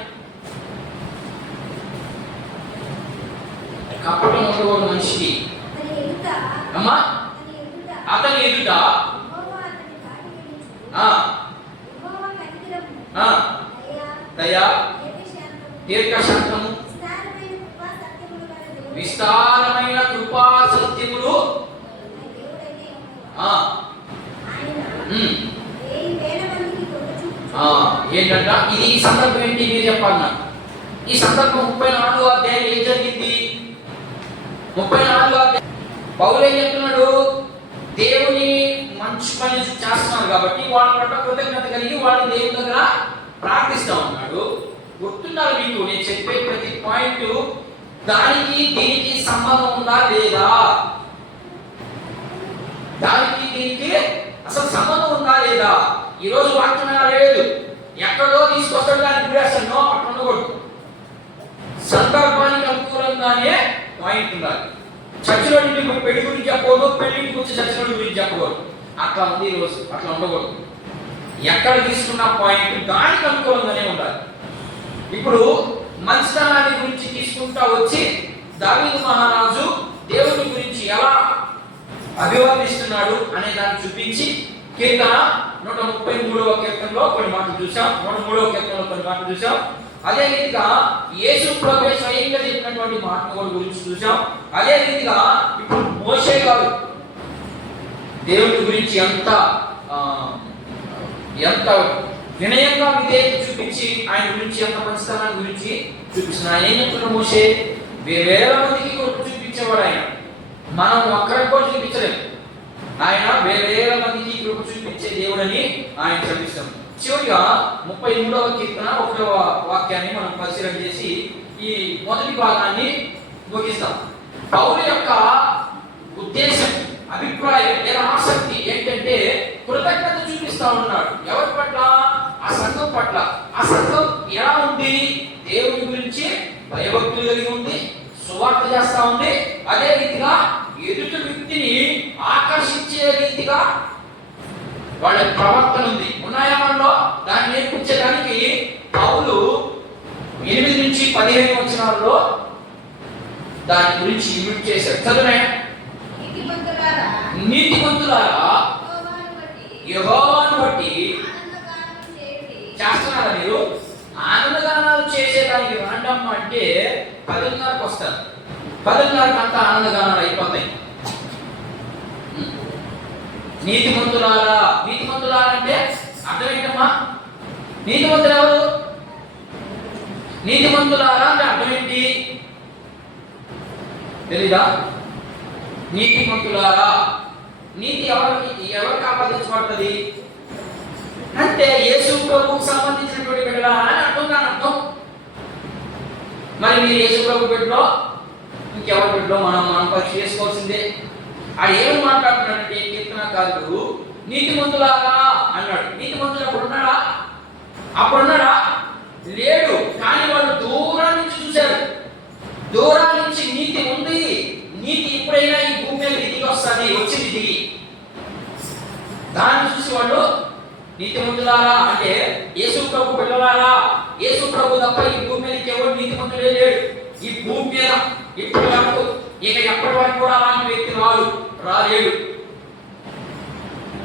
కపటం ఉండకూడదు మనిషికి. అమ్మా, అతని ఎదుట దయా, దీర్ఘశాంతము, విస్తారమైన కృపా సత్యములు ఏంటంట? ఇది ఈ సందర్భం ఏంటి మీరు చెప్పాలి నాకు. ఈ సందర్భం 34వ అధ్యాయం ఏం జరిగింది? 34వ అధ్యాయం పౌలు ఏం చెప్తున్నాడు? దేవుని మంచి పని చేస్తున్నారు కాబట్టి వాళ్ళ పట్ల కృతజ్ఞత కలిగి వాళ్ళని దేవుని దగ్గర ప్రార్థిస్తా ఉన్నాడు. గుర్తుండాలి మీకు, నేను చెప్పే ప్రతి పాయింట్ దానికి దీనికి సంబంధం ఉందా లేదా? దానికి దీనికి అసలు సంబంధం ఉందా లేదా? ఈరోజు వాక్యం లేదు, ఎక్కడో తీసుకొస్తాడు దాన్ని గురేస్తాను అట్లా ఉండకూడదు. సందర్భానికి అనుకూలంగానే పాయింట్ ఉండాలి. చర్చిలో పెళ్లి గురించి చెప్పకూడదు, పెళ్లికి వచ్చి చర్చిలో గురించి చెప్పకూడదు. అట్లా ఉంది ఈరోజు, అట్లా ఉండకూడదు. ఎక్కడ తీసుకున్న పాయింట్ దానికి అనుకూలంగానే ఉండాలి. ఇప్పుడు మంచితనాన్ని గురించి తీసుకుంటా వచ్చి దావీదు మహారాజు దేవుని గురించి ఎలా అభివర్ణిస్తున్నాడు అనే దాన్ని చూపించి కీర్తన 133వ కీర్తనలో కొన్ని మాటలు చూసాం, 103వ కీర్తనలో కొన్ని మాటలు చూసాం. అదే రీతిగా యేసు ప్రభువే స్వయంగా చెప్పినటువంటి మాటల గురించి చూసాం. అదే రీతిగా ఇప్పుడు మోషే గారు దేవుని గురించి ఎంత వినయంగా విధేయత చూపించి ఆయన గురించి ఎంత మంచితనాన్ని గురించి చూపిస్తున్నారు. ఆయన ఏం చెప్తున్నారు? మోషే వేల మందికి చూపించేవాడు ఆయన, మనం ఒక్కరికి కూడా చూపించలేము. ఆయన వేల మందికి కృప చూపించే దేవుడని ఆయన చదివిస్తాం. చివరిగా 33వ కీర్తన 1వ వాక్యాన్ని మనం పరిశీలన చేసి ఈ మొదటి భాగాన్ని ముగిస్తాం. పౌలు యొక్క ఉద్దేశం, అభిప్రాయం లేదా ఆసక్తి ఏంటంటే కృతజ్ఞత చూపిస్తా ఉన్నాడు. ఎవరి పట్ల? ఆ సంఘం పట్ల. ఆ సంఘం ఎలా ఉంది? దేవుని గురించి భయభక్తులు కలిగి ఉంది, సువార్త చేస్తా ఉంది. అదే రీతిగా ఎదుటి వ్యక్తిని ఆకర్షించే రీతిగా వాళ్ళ ప్రవర్తన ఉంది. ఉన్నాయా మనలో? దాన్ని నేర్పించడానికి పౌలు 8 నుంచి 10 15 వచనాల్లో దాని గురించి ఇమిట్ చేశాడు. చదువునాయన. నీతిమంతులారా యెహోవాను బట్టి చేస్తున్నారా మీరు? ఆనందగానాలు చేసేదానికి రండమ్మ అంటే 10:30కి వస్తారు. 10:30కి అంతా ఆనందగానాలు అయిపోతాయి. నీతిమంతులారా, నీతిమంతులారా అంటే అర్థం ఏంటమ్మా? నీతిమంతులు ఎవరు? నీతిమంతులారా అంటే అర్థం ఏంటి తెలీదా? నీతిమంతులారా, నీతి ఎవరికి ఆపాదించబడుతుంది అంటే యేసు ప్రభువుకు సంబంధించినటువంటి బిడ్డలా అని అర్థం. దాని అర్థం. మరి మీరు యేసు ప్రభు బిడ్డలో ఇంకెవరి బిడ్డలో మనం పరీక్ష చేసుకోవాల్సిందే. అది ఏమి మాట్లాడుతున్నాడంటే కీర్తనకారుడు నీతిమంతులారా అన్నాడు. నీతిమంతులు అప్పుడున్నాడా? అప్పుడున్నాడా? లేడు. కానీ వాళ్ళు దూరం నుంచి చూశారు. దూరం నుంచి నీతి ఉంది, నీతి ఎప్పుడైనా ఈ భూమి మీద దిగి వస్తుంది, వచ్చింది దిగి. దాన్ని చూసి వాళ్ళు నీతిమంతులారా అంటే యేసు ప్రభు పిల్లలారా, యేసు ప్రభు తప్ప ఈ భూమి మీద ఎవరు నీతిమంతులే లేడు. ఈ భూమి మీద ఇప్పటి వరకు, ఇక ఎప్పటి వరకు కూడా అలాంటి వ్యక్తి రాలేడు.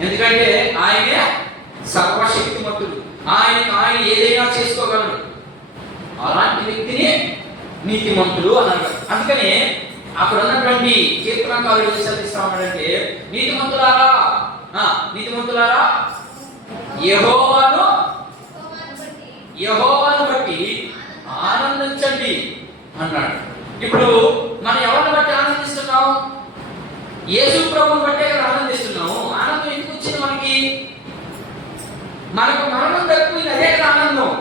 ఎందుకంటే ఆయనే సర్వశక్తిమంతుడు. ఆయన ఏదైనా చేసుకోగలడు. అలాంటి వ్యక్తిని నీతిమంతుడు అన్నారు. అందుకనే అక్కడ ఉన్నటువంటి కీర్తనకారుడు ఏం చదివిస్తా ఉన్నాడంటే నీతిమంతులారా, నీతిమంతులారా యెహోవాను బట్టి ఆనందించండి అన్నాడు. ఇప్పుడు మనం ఎవరిని బట్టి ఆనందిస్తున్నాం? యేసు ప్రభువుని బట్టే కదా ఆనందిస్తున్నాము. ఆనందం ఎందుకు వచ్చింది మనకి? మనకు మరణం తప్పింది, అదే కదా ఆనందం.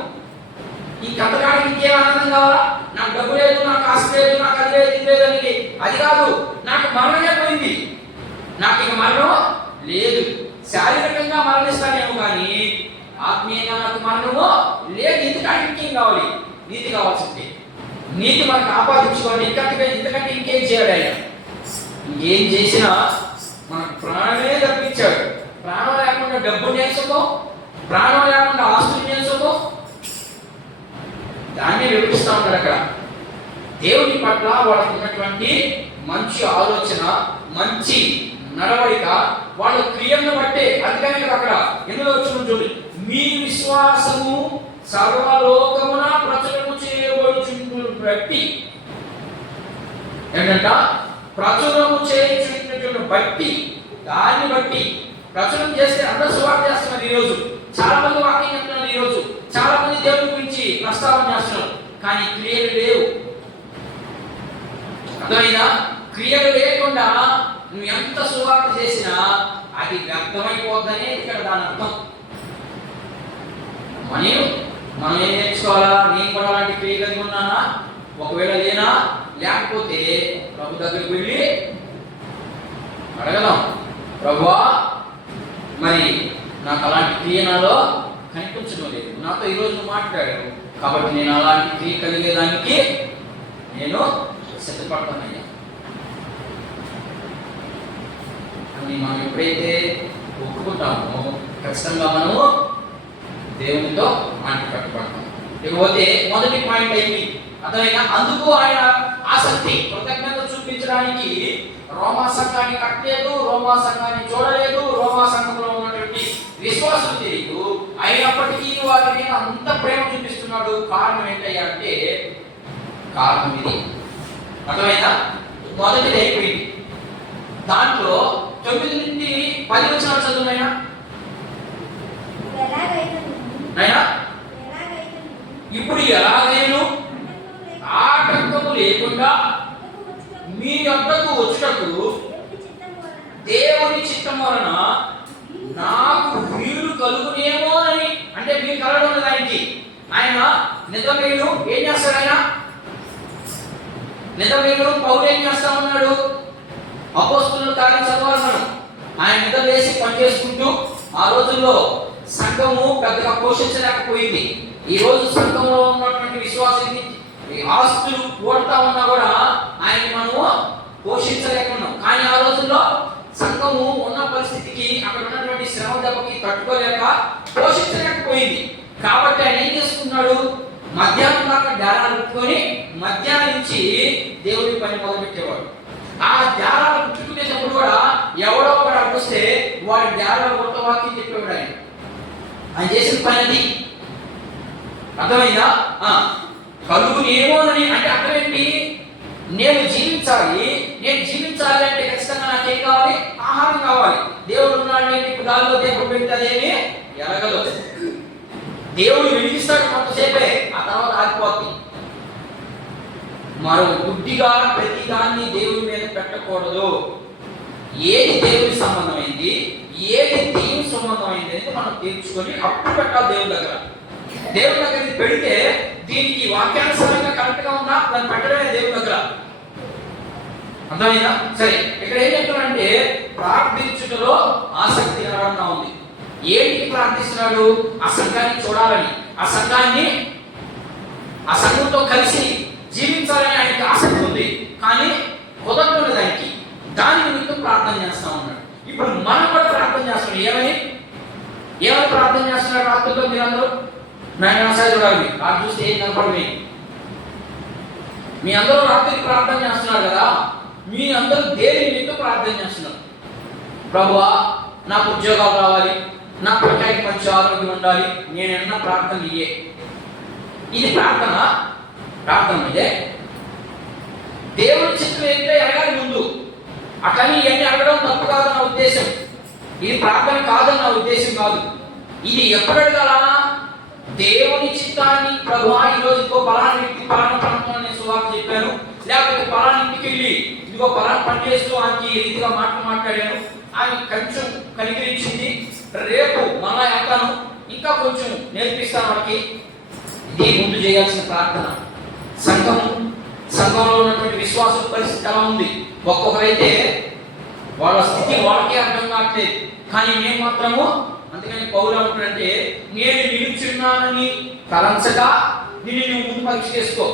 ఈ కథకాడికి ఇంకేం ఆనందం కావాలా? నాకు డబ్బు లేదు, నాకు ఆస్తి లేదు, నాకు అది లేదు, ఇది లేదని అది కాదు. నాకు మరణమే పోయింది, నాకు ఇక మరణం లేదు. శారీరకంగా మరణిస్తానేమో కానీ ఆత్మీయంగా నాకు మరణము లేదు. ఇంతకంటే ఇంకేం కావాలి? నీతి కావాల్సిందే. నీతి మనకు ఆపాదించుకోవాలి. ఇంతకంటే ఇంకేం చేయాలి? ఆయన ఇంకేం చేసినా మనకు ప్రాణమే తప్పించాడు. ప్రాణం లేకుండా డబ్బు నేర్చుకో, ప్రాణం లేకుండా ఆస్తులు నేర్చుకో, దాన్ని వివరిస్తూ ఉన్నాడు అక్కడ. దేవుని పట్ల వాళ్ళకు ఉన్నటువంటి మంచి ఆలోచన, మంచి నడవడిక, వాళ్ళ క్రియలను బట్టే. అందుకనే అక్కడ ఎన్నో చూడండి, మీ విశ్వాసము సర్వలోకమున ప్రచురము చేయబడుచుండును బట్టి. ఏంటంట? ప్రచురము చేయుచుండును బట్టి. దాన్ని బట్టి ప్రచురం చేస్తే అందరూ సువార్త చేస్తున్నారు. ఈరోజు చాలా మంది వాక్యం చెప్తున్నారు. ఈరోజు చాలా మంది దేవుని గురించి ప్రస్తావన చేస్తున్నారు, కానీ క్రియలు లేవు. అర్థమైందా? క్రియలు లేకుండా నువ్వు ఎంత సువార్త చేసినా అది వ్యర్థమైపోద్దనే ఇక్కడ దాని అర్థం. మనం ఏం నేర్చుకోవాలా? నేను కూడా అలాంటి క్రియ కలిగి ఉన్నానా? ఒకవేళ లేనా, లేకపోతే ప్రభు దగ్గరికి వెళ్ళి అడగదాం, ప్రభువా మరి నాకు అలాంటి క్రియ నాలో కనిపించడం లేదు, నాతో ఈరోజు నువ్వు మాట్లాడావు కాబట్టి నేను అలాంటి క్రియ కలిగేదానికి నేను సిద్ధపడతానయ్యా అని మనం ఎప్పుడైతే ఒప్పుకుంటామో ఖచ్చితంగా మనము దేవునితో మాట కట్టుబడతాం. ఇకపోతే మొదటి పాయింట్ అయింది అర్థమైనా. అందుకు ఆయన ఆసక్తి, కృతజ్ఞత చూపించడానికి రోమా సంఘాన్ని కట్టలేదు, రోమా సంఘాన్ని చూడలేదు, రోమా సంఘంలో ఉన్నటువంటి విశ్వాసం తెలియదు. అయినప్పటికీ వారి మీద అంత ప్రేమ చూపిస్తున్నాడు. కారణం ఏంటయ్యా అంటే కారణం ఇది. అర్థమైనా? మొదటిది అయిపోయింది. దాంట్లో 9 నుండి 10 వచనాలు చదువునైనా. ఇప్పుడు ఎలాగైనా ఆటంకము లేకుండా మీ యొద్దకు వచ్చుటకు దేవుని చిత్తం వలన నాకు వీలు కలుగునేమో అని. అంటే మీరు కలగడం లేదు ఆయనకి. ఆయన నిజమేను ఏం చేస్తాడు? ఆయన నిజమేను పౌలు ఏం చేస్తా ఉన్నాడు? అపోస్తలుల కార్యం చదవాలి మనం. ఆయన నిద్ర లేసి పనిచేసుకుంటూ ఆ రోజుల్లో సంఘము పెద్దగా పోషించలేకపోయింది. ఈ రోజు సంఘంలో ఉన్నటువంటి విశ్వాసాన్ని ఆస్తులు కోరుతా ఉన్నా కూడా ఆయన మనము పోషించలేకున్నాం. కానీ ఆ రోజుల్లో సంఘము ఉన్న పరిస్థితికి, అక్కడ ఉన్నటువంటి శ్రమ దెబ్బకి తట్టుకోలేక పోషించలేకపోయింది. కాబట్టి ఆయన ఏం చేసుకున్నాడు? మధ్యాహ్నం దాకా డాలా పెట్టుకొని నుంచి దేవుడి పని మొదలుపెట్టేవాడు. ఆ ధ్యానాలు చుట్టుకునేటప్పుడు కూడా ఎవడో ఒకడు అడ్డొస్తే వాడి ధ్యానాలు కొత్త వాక్యం చెప్పేవాడు. ఆయన చేసిన పని అది. అర్థమైందా? కలుగునేమోనని అంటే అర్థం ఏంటి? నేను జీవించాలి. నేను జీవించాలి అంటే ఖచ్చితంగా నాకేం కావాలి? ఆహారం కావాలి. దేవుడు ఉన్నాడు ఏంటి? గాలిలో దేవుడు పెడితే అదేమి ఎరగదు. దేవుడు వెలిగిస్తాడు కొంతసేపే, ఆ తర్వాత ఆగిపోతుంది. మరో గుడ్డిగా ప్రతి దాన్ని దేవుడి మీద పెట్టకూడదు. ఏది దేవుడి సంబంధమైంది, ఏది దేవుని సంబంధమైంది అనేది మనం తెలుసుకొని అప్పుడు పెట్టాలి దేవుడి దగ్గర. దేవుడి దగ్గర పెడితే దీనికి వాక్యానుసారంగా కరెక్ట్ గా ఉన్నా దాన్ని పెట్టడమే దేవుడి దగ్గర. అర్థమైందా? సరే, ఇక్కడ ఏం చెప్తున్నాడంటే ప్రార్థించుటలో ఆసక్తి కలగకుండా ఉంది. ఏంటికి ప్రార్థిస్తున్నాడు? ఆ సంఘాన్ని చూడాలని, ఆ సంఘంతో కలిసి జీవించాలని ఆయనకి ఆసక్తి ఉంది. కానీ కుదరదు దానికి. దాని నిమిత్తం ప్రార్థన చేస్తా ఉన్నాడు. ఇప్పుడు మనం కూడా ప్రార్థన చేస్తున్నాడు. ఏమని ప్రార్థన చేస్తున్నాడు రాత్రిలో? మీరందరూ నాయన వ్యవసాయ చూడాలి, రాత్రి చూస్తే ఏం కనపడమే. మీ అందరూ రాత్రికి ప్రార్థన చేస్తున్నారు కదా, మీ అందరూ దేని నిమిత్తం ప్రార్థన చేస్తున్నారు? ప్రభువా, నాకు ఉద్యోగాలు రావాలి, నా పిల్లకాయకి మంచి ఆరోగ్యం ఉండాలి, నేనన్న ప్రార్థన ఇయ్యే. ఇది ప్రార్థన ఇదే. దేవుడి చిత్తం ఏంటంటే అడగాలి ముందు. అట్లని ఇవన్నీ అడగడం తప్పు కాదన్న ఉద్దేశం. ఇది ప్రార్థన కాదన్న ఉద్దేశం కాదు. ఇది ఎప్పుడు అడగాలా? దేవుని చిత్తాన్ని, ప్రభువా ఈరోజు ఇదిగో పలానా వ్యక్తి పలానా ప్రాంతంలో నేను సువార్త చెప్పాను, లేకపోతే పలానా ఇంటికి వెళ్ళి ఇదిగో పలానా పని చేస్తూ ఆయనకి రీతిగా మాట్లాడాను, ఆయన కొంచెం కనికరించింది, రేపు మళ్ళా వెళ్తాను, ఇంకా కొంచెం నేర్పిస్తాను వాళ్ళకి. ఇది ముందు చేయాల్సిన ప్రార్థన. సంఘంలో ఉన్నటువంటి విశ్వాస పరిస్థితి ఎలా ఉంది? ఒక్కొక్కరైతే వాళ్ళ స్థితి వాళ్ళకే అర్థం కావట్లేదు, కానీ మేము మాత్రము. అందుకని పౌలు అంటున్నాడంటే, నేను నిలుచున్నానని తలంచగా నిన్ను నువ్వు ముందు పరీక్ష చేసుకో.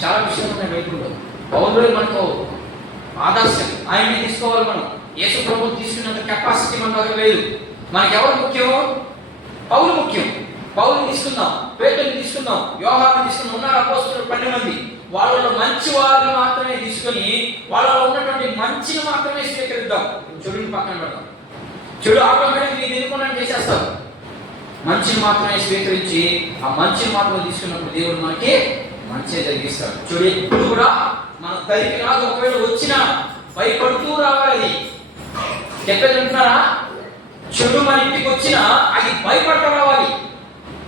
చాలా విషయాలు ఉన్నాయి బైబిల్లో. పౌలు మనకు ఆదర్శం, ఆయన్ని తీసుకోవాలి మనం. యేసు ప్రభువు తీసుకున్నంత కెపాసిటీ మన దగ్గర లేదు. మనకి ఎవరు ముఖ్యం? పౌలు ముఖ్యం. పౌలుని తీసుకుందాం, పేతురుని తీసుకుందాం, యోహానుని తీసుకుందాం. ఉన్నారు అపోస్తలులు 12 మంది. వాళ్ళలో మంచి వారిని మాత్రమే తీసుకొని వాళ్ళలో ఉన్నటువంటి మంచిని మాత్రమే స్వీకరిద్దాం. చెడుని పక్కన పెడదాం. చెడు ఆటోమేటిక్ మీరు ఎదుర్కొన్నాను చేసేస్తారు. మంచిని మాత్రమే స్వీకరించి ఆ మంచిని మాత్రమే తీసుకున్నప్పుడు దేవుడు మనకి మంచి జరిగిస్తాడు. చెడు ఎప్పుడు కూడా మన తల్లికి రాదు. ఒకవేళ వచ్చినా భయపడుతూ రావాలి. చెప్పేది అంటున్నారా? చెడు మన ఇంటికి వచ్చినా అది భయపడతా రావాలి.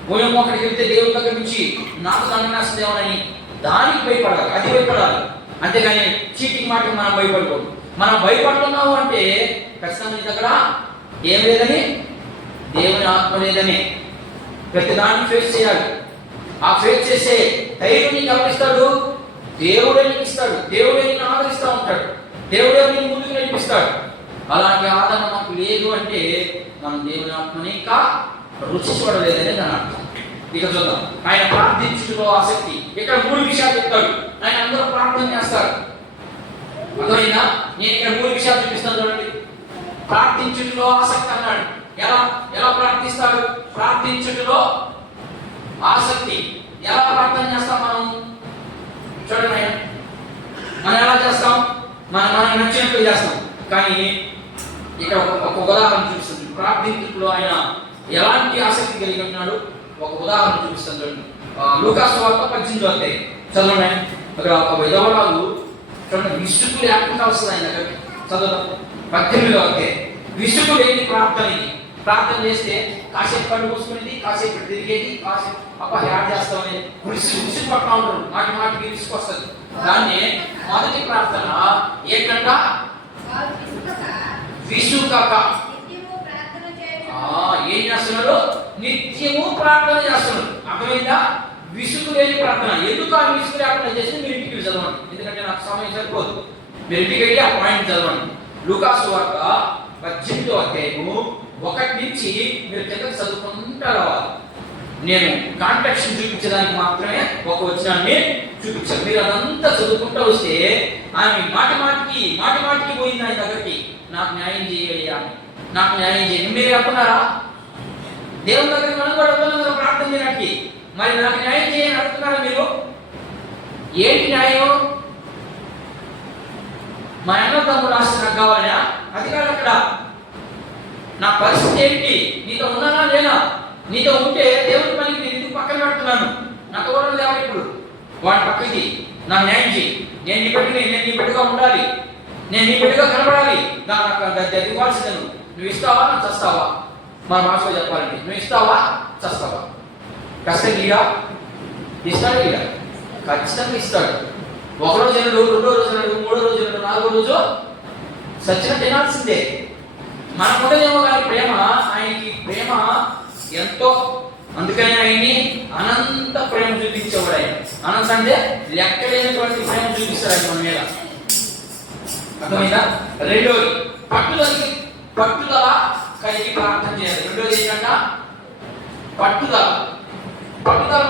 పోయం ఒకటికి వెళ్తే దేవుడి దగ్గర నుంచి నాకు దండనేస్తుందేమోనని దానికి భయపడాలి, అది భయపడాలి. అంతేగాని చీటికి మాటకి మనం భయపడకూడదు. మనం భయపడుతున్నాము అంటే ఖచ్చితంగా నీ దగ్గర ఏం లేదని, దేవుని ఆత్మ లేదని ప్రతి దాన్ని ఫేస్ చేయాలి. ఆ ఫేస్ చేసే ధైర్యం నీకు గమనిస్తాడు, దేవుడే నీకు ఇస్తాడు. దేవుడే నిన్ను ఆదరిస్తూ ఉంటాడు. దేవుడే నిన్ను ముందుకు నడిపిస్తాడు. అలాంటి ఆదరణ మనకు లేదు అంటే మనం దేవుని ఆత్మని ఇంకా రుచి చూడలేదనే దాని అర్థం. ఇక చూద్దాం. ఆయన ప్రార్థించుటలో ఆసక్తి. ఇక్కడ 3 విషయాలు చెప్తాడు. ఆయన అందరూ ప్రార్థన చేస్తారు. అర్థమైనా? నేను ఇక్కడ 3 విషయాలు చూపిస్తాను చూడండి. ప్రార్థించుటలో ఆసక్తి అన్నాడు. ఎలా ప్రార్థిస్తాడు? ప్రార్థించుటలో ఆసక్తి. ఎలా ప్రార్థన చేస్తాం మనం? చూడండి, మనం ఎలా చేస్తాం? మనకు నచ్చినట్లు చేస్తాం. కానీ ఇక్కడ ఒక ఉదాహరణ చూపిస్తుంది. ప్రార్థించుటలో ఆయన ఎలాంటి ఆసక్తి కలిగి ఉన్నాడు ఒక ఉదాహరణ చూపిస్తాను చూడండి. లూకాసు వార్త 18వ అధ్యాయం చదవండి. అక్కడ ఒక విధవరాలు చూడండి, విసుగు లేకుండా వస్తుంది ఆయన దగ్గరికి. చదువుతాం 18వ అధ్యాయం. విసుగు లేని ప్రార్థన ఇది. ప్రార్థన చేస్తే కాసేపు కళ్ళు మూసుకునేది, కాసేపు తిరిగేది, కాసేపు యాడ్ చేస్తామని విసుగు పట్టా ఉంటారు. మాటికి విసుగు వస్తుంది. దాన్ని మొదటి ప్రార్థన ఏంటంట? విసుగక. ఏం చేస్తున్నాడు? నిత్యము ప్రార్థన చేస్తున్నాడు. అర్థమైందా? విసుగు లేని ప్రార్థన. ఎందుకు ఆ విసుగు లేకుండా చేసి మీరు ఇంటికి చదవండి, ఎందుకంటే నాకు సమయం సరిపోదు. మీరు ఇంటికి వెళ్ళి ఆ పాయింట్ చదవండి. లూకాసు వార్త 18వ అధ్యాయము 1 నుంచి మీరు కిందకి చదువుకుంటూ రావాలి. నేను కాంటెక్స్ట్ చూపించడానికి మాత్రమే ఒక వచనాన్ని చూపించాను. మీరు అదంతా చదువుకుంటూ వస్తే ఆమె మాటి పోయింది ఆయన దగ్గరికి. నాకు న్యాయం చేయగలిగా, నాకు న్యాయం చేయండి. మీరు అనుకున్నారా? దేవుని దగ్గరికి మనం కూడా వెళ్తున్నాం కదా ప్రార్థన చేయడానికి. మరి నాకు న్యాయం చేయని అడుగుతున్నారా మీరు? ఏంటి న్యాయం? మా అన్న తమ్ముడు ఆస్తి నాకు కావాలనా? అది కాదు అక్కడ. నా పరిస్థితి ఏంటి? నీతో ఉన్నానా లేనా? నీతో ఉంటే దేవుడి పనికి నేను ఎందుకు పక్కన పెడుతున్నాను? నాకు ఎవరు లేవు ఇప్పుడు. వాడి పక్కకి నాకు న్యాయం చేయి. నేను నీ బిడ్డగా ఉండాలి, నేను నీ బిడ్డగా కనబడాలి. నాకు ఇవ్వాల్సింది నువ్వు ఇస్తావా, నాకు చస్తావా? మన భాషలో చెప్పాలంటే నువ్వు ఇస్తావా, చస్తావా? కష్టం ఈడా ఇస్తాడు, ఈడ ఖచ్చితంగా ఇస్తాడు. ఒకరోజు ఎన్నడు, రెండో రోజు ఎన్నడు, మూడో రోజు ఎన్నడు, నాలుగో రోజు సచ్చిన తినాల్సిందే. మనకుండదేమో కానీ ప్రేమ, ఆయనకి ప్రేమ ఎంతో. అందుకని ఆయన్ని అనంత ప్రేమ చూపించేవాడు. ఆయన అనంత అంటే లెక్కలేనటువంటి ప్రేమ చూపిస్తాడు ఆయన మన మీద. అర్థమైందా? రెండోది పట్టుదల కలిగి ప్రార్థన చేయాలి. రెండోది ఏంటంట? పట్టుదల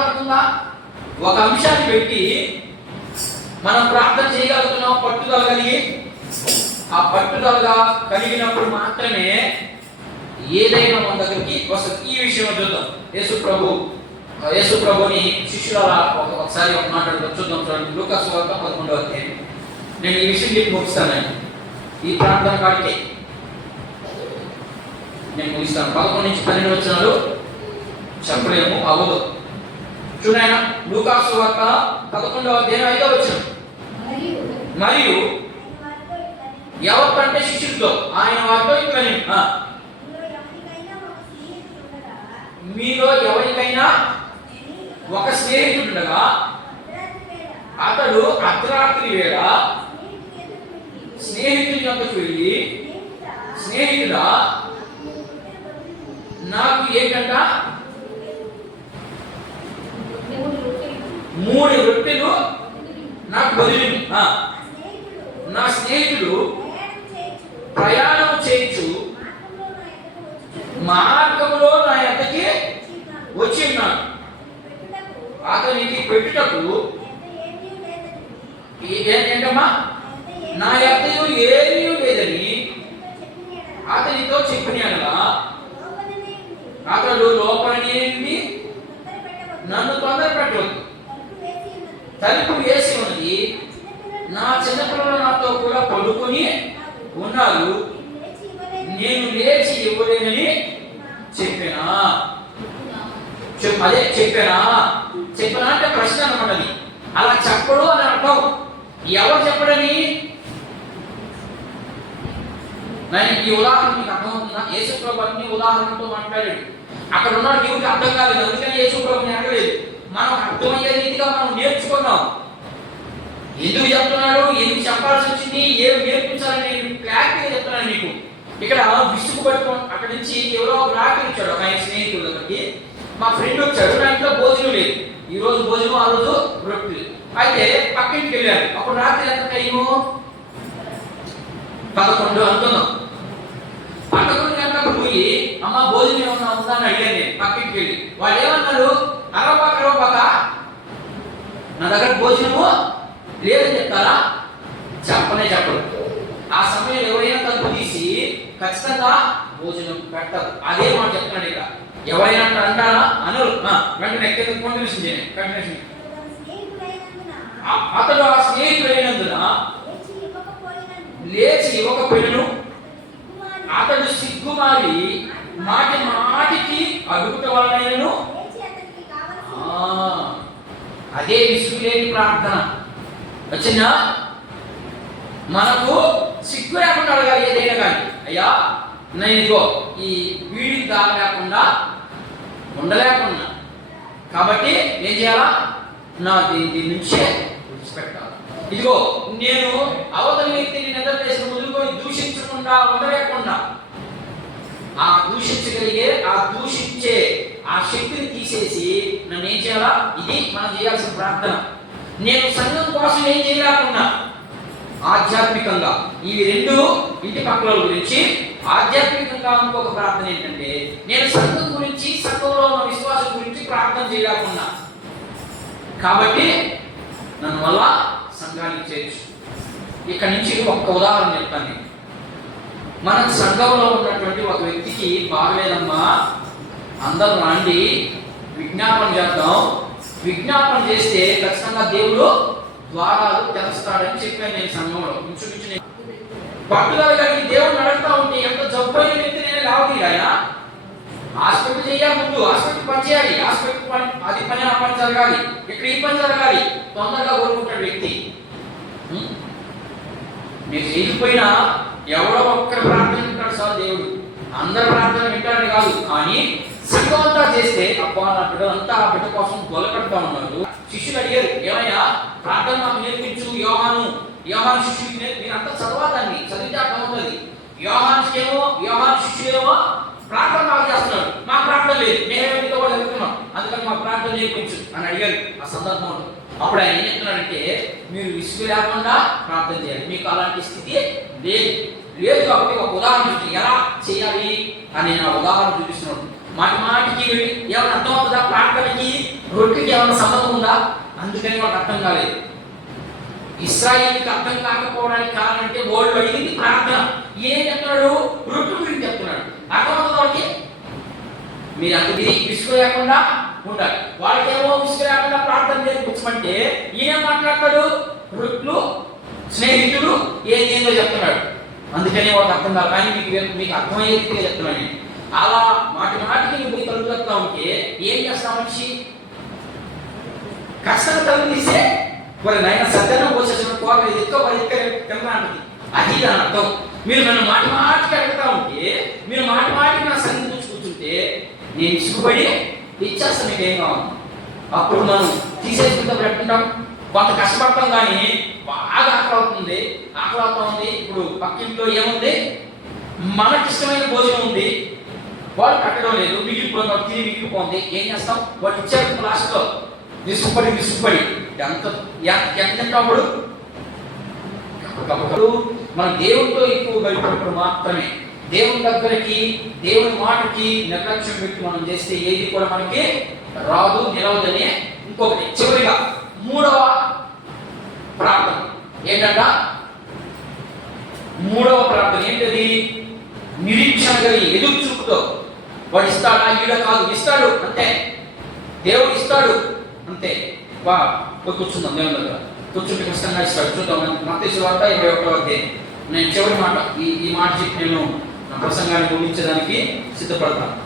మనకుందా? ఒక అంశాన్ని పెట్టి మనం ప్రార్థన చేయగలుగుతున్నాం పట్టుదల కలిగి. ఆ పట్టుదలగా కలిగినప్పుడు మాత్రమే ఏదైనా మన దగ్గరికి వస్తుంది. ఈ విషయం చూద్దాం. యేసు ప్రభుని శిష్యుల ఒకసారి ఒక మాట చూద్దాం. చూడండి, లూకాసు వార్త 11వ అధ్యాయం. నేను ఈ విషయం చెప్పి ముగిస్తాను. ఈ ప్రార్థన కాడికి నేను ముగిస్తాను. 11 నుంచి 12 వచనాలు చెప్పలేము, అవ్వదు. చూడాయన లూకాసు వార్త 11వ అధ్యాయం 5వ వచనం. మరియు ఎవరికంటే శిష్యులతో ఆయన వారితో ఇట్లా, మీలో ఎవరికైనా ఒక స్నేహితుడుండగా అతడు అర్ధరాత్రి వేళ స్నేహితుడి యొక్కకు వెళ్ళి, స్నేహితుడా నాకు ఏంటంట 3 రొట్టెలు నాకు బదిలీ. నా స్నేహితుడు ప్రయాణం చేయొచ్చు మార్గంలో నా యొద్దకి వచ్చి ఉన్నాడు. అతనికి పెట్టుటకు ఏంటమ్మా నా యొద్ద ఏమీ లేదని అతనితో చెప్పినగా, అతడు లోపలనేది నన్ను తొందర పెట్టవద్దు, తలుపు వేసి ఉన్నది, నా చిన్నపిల్లలు నాతో కూడా పడుకొని ఉన్నారు, నేను లేచి ఇవ్వలేనని చెప్పానా? అదే చెప్పానా అంటే ప్రశ్న అన్నమాట. అలా చెప్పడు అని అర్థం. ఎవరు చెప్పడని? నేను ఈ ఉదాహరణ మీకు అర్థమవుతుందా? యేసు ప్రభు అన్ని ఉదాహరణతో మాట్లాడాడు. అక్కడ ఉన్నాడు, దేవుడికి అర్థం కాలేదు, అందుకని యేసు ప్రభుని అడగలేదు. మనం అర్థమయ్యే రీతిగా మనం నేర్చుకున్నాం. ఎందుకు చెప్తున్నాడు, ఎందుకు చెప్పాల్సి వచ్చింది, ఏం నేర్పించాలని నేను క్లారిటీగా చెప్తున్నాను మీకు. ఇక్కడ విసుగు పట్టుకోండి. అక్కడి నుంచి ఎవరో ఒక రాత్రి వచ్చాడు, ఒక ఆయన స్నేహితుడు దగ్గరికి. మా ఫ్రెండ్ వచ్చాడు, నా ఇంట్లో భోజనం లేదు, ఈ రోజు భోజనం, ఆ రోజు రొట్టెలు. అయితే పక్కింటికి వెళ్ళాడు. అప్పుడు రాత్రి ఎంత టైము? 11 అనుకుందాం. 11 గంటలకు పోయి అమ్మ భోజనం ఏమన్నా ఉందా అని అడిగాను నేను పక్కింటికి వెళ్ళి. వాళ్ళు ఏమన్నారు? అరవక నా దగ్గర భోజనము లేదని చెప్తారా? చెప్పరు. ఆ సమయంలో ఎవరైనా తలుపు తీసి ఖచ్చితంగా భోజనం పెడతారు. అదే మాట చెప్తున్నాడు ఇక్కడ. ఎవరైనా అంటారా? అనరు. వెంటనే కంటిన్యూషన్ చేయండి. అతడు ఆ స్నేహితుడైనందున లేచి ఇవ్వకపోయినను అతడు సిగ్గుమారి మాటికి అడుగుట వలనైనను. అదే విసుగులేని ప్రార్థన. వచ్చిందా? మనకు సిగ్గు లేకుండా అడగాలి ఏదైనా కానీ. అయ్యా నేను ఇదిగో ఈ వీడి తాగలేకుండా ఉండలేకున్నా, కాబట్టి ఏం చేయాలా? నా దీని నుంచే విడిచిపెట్టాలి. ఇదిగో నేను అవతలి వ్యక్తిని నిద్ర చేసి వదులుకొని దూషించకుండా ఉండలేకుండా, ఆ దూషించే ఆ శక్తిని తీసేసి నన్ను ఏం చేయాలా? ఇది మనం చేయాల్సిన ప్రార్థన. నేను సంఘం కోసం ఏం చేయలేకున్నా ఆధ్యాత్మికంగా ఇవి 2 ఇంటి పక్కల గురించి ఆధ్యాత్మికంగా ఇంకొక ప్రార్థన ఏంటంటే, నేను సంఘం గురించి, సంఘంలో ఉన్న విశ్వాసం గురించి ప్రార్థన చేయలేకున్నా, కాబట్టి నన్ను వల్ల సంఘానికి చేర్చు. ఇక్కడ నుంచి ఒక్క ఉదాహరణ చెప్తాను నేను. మన సంఘంలో ఉన్నటువంటి ఒక వ్యక్తికి బాగలేదమ్మా, అందరూ రండి విజ్ఞాపన చేద్దాం. విజ్ఞాపన చేస్తే ఖచ్చితంగా దేవుడు ద్వారాలు తెరుస్తాడని చెప్పాను నేను సంఘంలో. ఇంచుమించు పట్టుదల కలిగి దేవుడిని అడుగుతా ఉంటే ఎంత జబ్బైన వ్యక్తి నేను లేవతీయ ఆయన హాస్పిటల్ చేయాలి, ముందు హాస్పిటల్ పని చేయాలి, హాస్పిటల్ పని అది పని ఆ పని జరగాలి, ఇక్కడ ఈ పని జరగాలి, తొందరగా కోరుకుంటాడు వ్యక్తి. మీరు చేయకపోయినా ఎవరో ఒక్కరు ప్రార్థన వింటాడు సార్ దేవుడు. అందరు ప్రార్థన వింటాడని కాదు, కానీ సంఘం అంతా చేస్తే అబ్బా నా బిడ్డలంతా ఆ బిడ్డ కోసం గొలపెడతా ఉన్నారు. శిష్యులు అడిగారు, ఏమైనా ప్రార్థన నాకు నేర్పించు. యోహాను శిష్యుడికి మీరంతా చదవాదాన్ని చదివితే అర్థమవుతుంది. యోహాను శిష్యులేమో ప్రార్థన నాకు చేస్తున్నాడు, మా ప్రార్థన లేదు, మేమేమితో కూడా జరుగుతున్నాం, అందుకని మా ప్రార్థన నేర్పించు అని అడిగారు ఆ సందర్భంలో. అప్పుడు ఆయన ఏం చెప్తున్నాడంటే, మీరు విసుగు లేకుండా ప్రార్థన చేయాలి. మీకు అలాంటి స్థితి లేదు కాబట్టి ఒక ఉదాహరణ ఎలా చేయాలి అని నేను ఉదాహరణ చూపిస్తున్నాడు. మాటికి ఏమైనా అర్థం అవుతుందా? ప్రార్థనకి రొట్టెకి ఏమైనా సంబంధం ఉందా? అందుకని వాళ్ళకి అర్థం కాలేదు. ఇశ్రాయేలుకి అర్థం కాకపోవడానికి కారణం అంటే వాళ్ళు అడిగింది ప్రార్థన. ఏం చెప్తున్నాడు? రొట్టె గురించి చెప్తున్నాడు. అర్థమవుతుంది వాళ్ళకి. మీరు అందుకే విసుగు లేకుండా ఉండాలి. వాళ్ళకేమో విసుగు లేకుండా ప్రార్థన నేర్పించమంటే ఈయన మాట్లాడతాడు రొట్టెలు స్నేహితుడు ఏదేందో చెప్తున్నాడు. అందుకని వాళ్ళకి అర్థం కాదు. కానీ మీకు అర్థమయ్యే రీతిగా చెప్తున్నాను. అలా మాటికి నువ్వు పోయి తలుపు చెప్తా ఉంటే ఏం చేస్తావు? మనిషి కష్టంగా తలుపు తీస్తే మరి నాయన సత్యనం పోసేసిన కోపం తిన్నాను. అది దాని అర్థం. మీరు నన్ను మాటికి అడుగుతా ఉంటే, మీరు మాటికి నా సంగతి చూసి కూర్చుంటే నేను ఇసుకుపడి ఇచ్చేస్తాను. మీకు ఏం కావాలి అప్పుడు మనం తీసేసుకుంటా పెట్టుకుంటాం. కొంత కష్టపడతాం, కానీ బాగా ఆకలి అవుతుంది. ఇప్పుడు పక్కింట్లో ఏముంది, మనకిష్టమైన భోజనం ఉంది, వాళ్ళు కట్టడం లేదు, మిగిలిపోతుంది. ఏం చేస్తాం? వాళ్ళు ఇచ్చారు లాస్ట్లో విసుగుపడి ఎంత తింటాడు. మనం దేవుడితో ఎక్కువ గడిపినప్పుడు మాత్రమే, దేవుని దగ్గరికి దేవుని మాటకి నిర్లక్ష్యం పెట్టి మనం చేస్తే ఏది కూడా మనకి రాదు, నిలవదని. ఇంకొకటి చివరిగా మూడవ ప్రార్థన ఏంటది? నిరీక్షణ కలిగి ఎదురు చూపుతో వాడు ఇస్తాడా ఈడ కాదు, ఇస్తాడు అంతే. దేవుడు ఇస్తాడు అంతే. కూర్చుందాం దేవుని దగ్గర, కూర్చుంటే కష్టంగా ఇస్తాడు. చూద్దాం. మత్తయి సువార్త 21వ అధ్యాయం. నేను చివరి మాట ఈ మాట చెప్పి నేను నా ప్రసంగాన్ని ముగించడానికి సిద్ధపడతాను.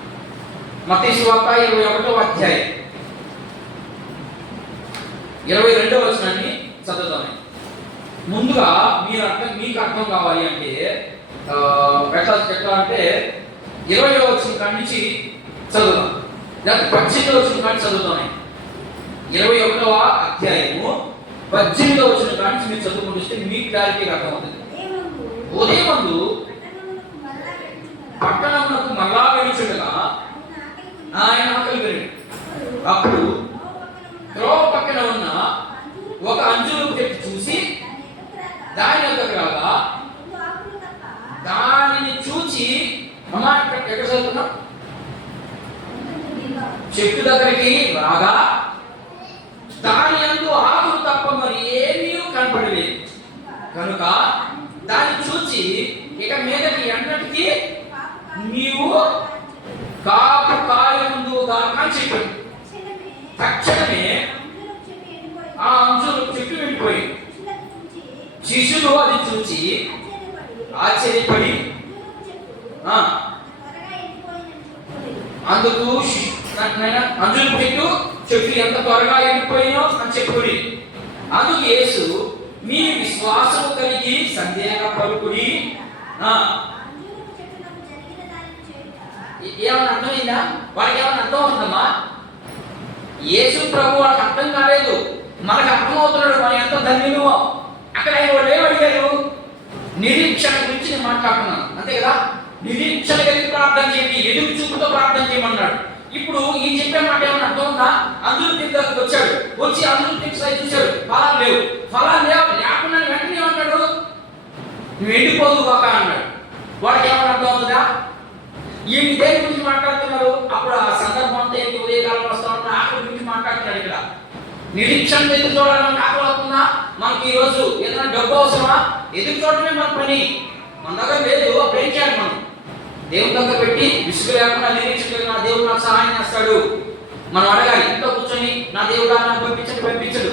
మత్తయి సువార్త 21వ అధ్యాయం 22వ వచనాన్ని చదువుతాను. ముందుగా మీకు అర్థం కావాలి అంటే ఎట్లా అంటే 20వ వచనం కాడి నుంచి చదువుతాం, లేదా 18వ వచనం కాడి చదువుతాను. 21వ అధ్యాయము 18వ వచనం కాడి నుంచి మీరు చదువుకుంటూ వస్తే మీకు క్లారిటీగా అర్థమవుతుంది. ఉదయమందు పట్టణమునకు మరలా వెలుచుండగా ఆయన ఆకలి వేడి. అప్పుడు త్రోవ పక్కన ఉన్న ఒక అంజూరపు చెట్టు చూసి దాని దగ్గరకు రాగా, దానిని చూచి అమ్మా ఎక్కడ చదువుతున్నాం? చెట్టు దగ్గరికి రాగా దాని యందు ఆకులు తప్ప మరి ఏమీ కనపడలేదు కనుక దాన్ని చూచి ఇక మీదకి ఎన్నటికీ నీవు కాపు కాయ ముందు దాకా చెప్పాడు. తక్షణమే ఆ అంశులు చెట్టు వెళ్ళిపోయి శిష్యులు అది చూచి ఆశ్చర్యపడి అందుకు అంజులు చెట్టు ఎంత త్వరగా ఎండిపోయినో అని చెప్పుకుని, అందుకు యేసు మీ విశ్వాసము కలిగి సందేహపడుకుని. ఏమన్నా అర్థమైందా? వాడికి ఏమన్నా అర్థం అవుతుందమ్మా? యేసు ప్రభు వాళ్ళకి అర్థం కాలేదు, మనకు అర్థమవుతున్నాడు. మనం ఎంత ధన్యులు. అక్కడ వాళ్ళు ఏమడిగారు? నిరీక్షణ గురించి నేను మాట్లాడుతున్నాను, అంతే కదా. నిరీక్షణ కలిగి ప్రార్థన చేయండి, ఎదురు చూపుతో ప్రార్థన చేయమన్నాడు. ఇప్పుడు ఈ చెప్పే మాట ఏమన్నా అర్థం ఉందా? అందులో దగ్గరకు వచ్చి అందులో చూశాడు, ఫలాలు లేకుండా వెంటనే ఏమన్నాడు? నువ్వు ఎండిపోదు కాక అన్నాడు. వాడికి ఏమన్నా అర్థం అవుతుందా? ఈ దేని గురించి మాట్లాడుతున్నారు? అప్పుడు ఆ సందర్భం అంతా ఏంటి? ఉదయకాలం వస్తా ఉంటే ఆకలి గురించి మాట్లాడుతున్నాడు. ఇక్కడ నిరీక్షణ ఎదురు చూడాలని ఆకలి అవుతుందా? మనకి ఈ రోజు ఏదైనా డబ్బు అవసరమా? ఎదురు చూడటమే మన పని. మన దగ్గర లేదు, అప్పుడు ఏం చేయాలి? మనం దేవుని దగ్గర పెట్టి విసుగు లేకుండా నిరీక్షణ, నా దేవుడు నాకు సహాయం చేస్తాడు మనం అడగాలి. ఇంట్లో కూర్చొని నా దేవుడు నాకు పంపించడు,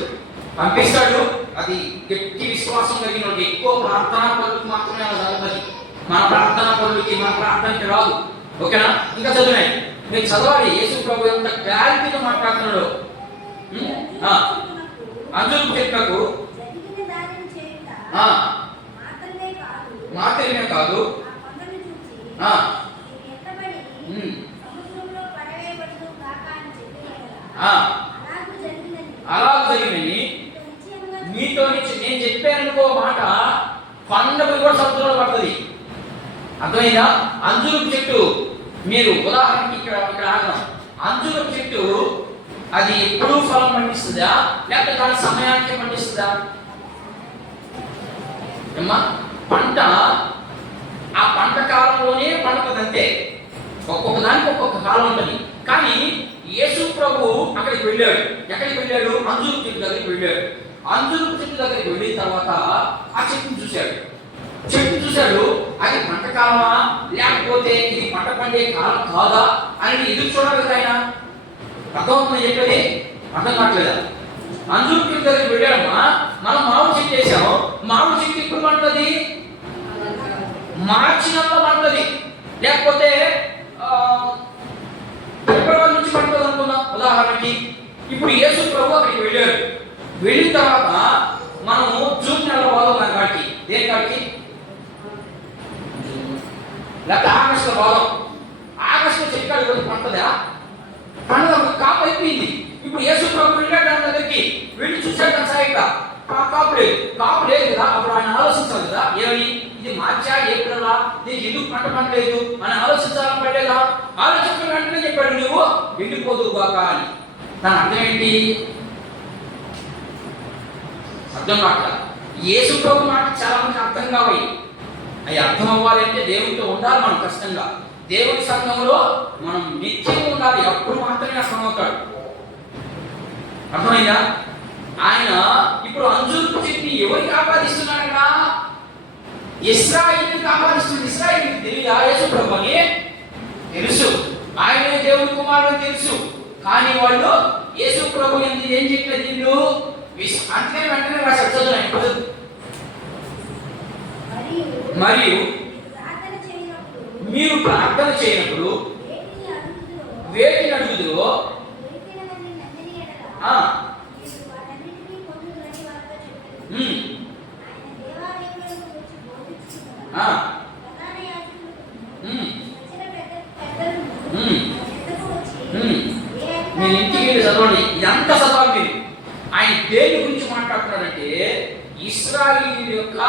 పంపిస్తాడు. అది గట్టి విశ్వాసం కలిగిన వాళ్ళకి, ఎక్కువ ప్రార్థనా పనులకు మాత్రమే అలా జరుగుతుంది. మన ప్రార్థనా పనులకి, మన ప్రార్థనకి రాదు. ఓకేనా? ఇంకా చదివాయి మీరు చదవాలి. యేసు ప్రభు ఎంత క్లారిటీగా మాట్లాడుతున్నాడు. అంజులు చెట్లకు మాత్రమే కాదు, అలా జరిగిందని మీతో నేను చెప్పానుకో మాట, పండుగ కూడా సముద్రంలో పడుతుంది. అర్థమైందా? అంజురు చెట్టు, మీరు ఉదాహరణకి ఇక్కడ ఆగం. అంజురు చెట్టు అది ఎప్పుడు ఫలం పండిస్తుందా, లేకపోతే దాని సమయానికి పండిస్తుందా? అమ్మా, పంట ఆ పంట కాలంలోనే పండుతుంది అంతే. ఒక్కొక్క దానికి ఒక్కొక్క కాలం ఉంటుంది. కానీ యేసు ప్రభు అక్కడికి వెళ్ళాడు. ఎక్కడికి వెళ్ళాడు? అంజూరు చెట్టు దగ్గరికి వెళ్ళాడు. అంజూరు చెట్టు దగ్గరికి వెళ్ళిన తర్వాత ఆ చెట్టును చూశాడు. అది పంట కాలమా లేకపోతే ఇది పంట పండే కాలం కాదా అని ఎదురు చూడాలి కదా ఆయన. అర్థమవుతుంది చెప్పేది? అర్థం కావట్లేదా? అంజూరు చెట్టు దగ్గరికి వెళ్ళాడమ్మా. మనం మామిడి చెట్టు వేసాము. మామిడి చెట్టు ఇప్పుడు పండుతుంది, మార్చి నెలలో పండుతుంది, లేకపోతే ఫిబ్రవరి నుంచి పండుతుంది అనుకుందాం ఉదాహరణకి. ఇప్పుడు యేసు ప్రభు అక్కడికి వెళ్ళాడు. వెళ్ళిన తర్వాత మనము జూన్ నెలలో పోదాం కాడికి. దేని కాడికి? లేకపోతే ఆగస్టులో పోదాం. ఆగస్టులో చెట్టు కాడికి పోయి పండుతుందా? పండుగ కాపు అయిపోయింది. ఇప్పుడు యేసు ప్రభు వెళ్ళాడు దాని దగ్గరికి. వెళ్ళి చూశాడు సాయిగా కాపు లేదు కదా. అప్పుడు ఆయన ఆలోచించాలి కదా, ఏమని, ఇది మార్చా ఏప్రిలా, దీనికి ఎందుకు పంట పండలేదు అని ఆలోచించాలని పడలేదా? ఆలోచించిన వెంటనే చెప్పాడు, నువ్వు ఎండిపోదు బాగా అని. దాని అర్థం ఏంటి? అర్థం కాక యేసు ప్రభు మాట చాలా మంది అర్థం కావాలి. అవి అర్థం అవ్వాలంటే దేవుడితో ఉండాలి మనం కష్టంగా. దేవుడి సంఘంలో మనం నిత్యం ఉండాలి. అప్పుడు మాత్రమే అర్థమవుతాడు. అర్థమైందా? ఆయన ఇప్పుడు అంజూరు చెట్టుని ఎవరికి ఆపాదిస్తున్నాడు కదా? ఇశ్రాయేలుకి ఆపాదిస్తున్నాడు. ఇశ్రాయేలుకి తెలియదా యేసు ప్రభు అని? తెలుసు. ఆయనే దేవుని కుమారుడు తెలుసు. కానీ వాళ్ళు యేసు ప్రభు ఏం చెప్పలేదు వీళ్ళు. అందుకని వెంటనే రాశాడు. మరియు మీరు ప్రార్థన చేయనప్పుడు వేటిని అడుగుదురో మీరు ఇంటికి వెళ్ళి చదవండి. ఎంత చదవాలి మీరు? ఆయన దేని గురించి మాట్లాడుతున్నాడంటే ఇశ్రాయేలు యొక్క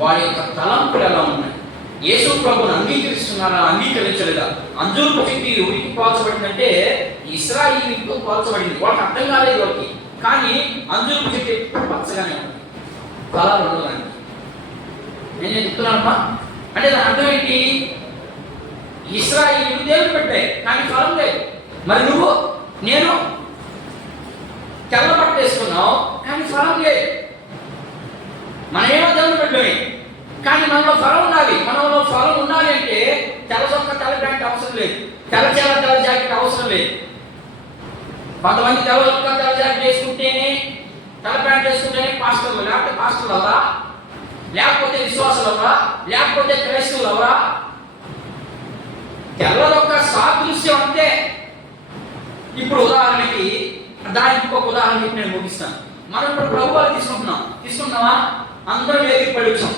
వారి యొక్క తలంపులు ఎలా ఉన్నాయి, యేసు ప్రభువును అంగీకరిస్తున్నారా అంగీకరించలేదా? అంజూరు చెట్టు ఉరికి పోల్చబడిందంటే ఇశ్రాయేలుతో పోల్చబడింది. వాళ్ళకి అర్థం కాలేదు వాళ్ళకి. కానీ అంజూరు చెట్టు ఎప్పుడు పచ్చగానే ఉంది, ఫలాలు ఉండడానికి. నేను చెప్తున్నానమ్మా. అంటే దాని అర్థం ఏంటి? ఇశ్రాయేలు దేవుడు పెట్టాయి కానీ ఫలం లేదు. మరి నువ్వు నేను తెల్ల బట్ట వేసుకున్నావు కానీ ఫలం లేదు. మనమేమో దేవుడు పెట్టాయి కానీ మనలో ఫలం ఉండాలి. మనలో ఫలం ఉండాలి అంటే తెల్ల చొక్క తెల్ల ప్యాంట్ అవసరం లేదు, తెల్ల చీర తెల్ల జాకెట్ అవసరం లేదు. కొంతమంది తెల్ల చొక్క తెల్ల జాకెట్ వేసుకుంటేనే, తెల్ల ప్యాంట్ వేసుకుంటేనే పాస్టర్లు, లేకపోతే పాస్టర్లు అవరా, లేకపోతే విశ్వాసులు అవరా, లేకపోతే క్రైస్తవులు అవరా. తెల్ల యొక్క సాదృశ్యం అంతే. ఇప్పుడు ఉదాహరణకి దానికి ఇంకొక ఉదాహరణ నేను ముగిస్తాను. మనం ఇప్పుడు ప్రభువాలు తీసుకుంటున్నావా? అందరం వేదిక పడి వచ్చాం.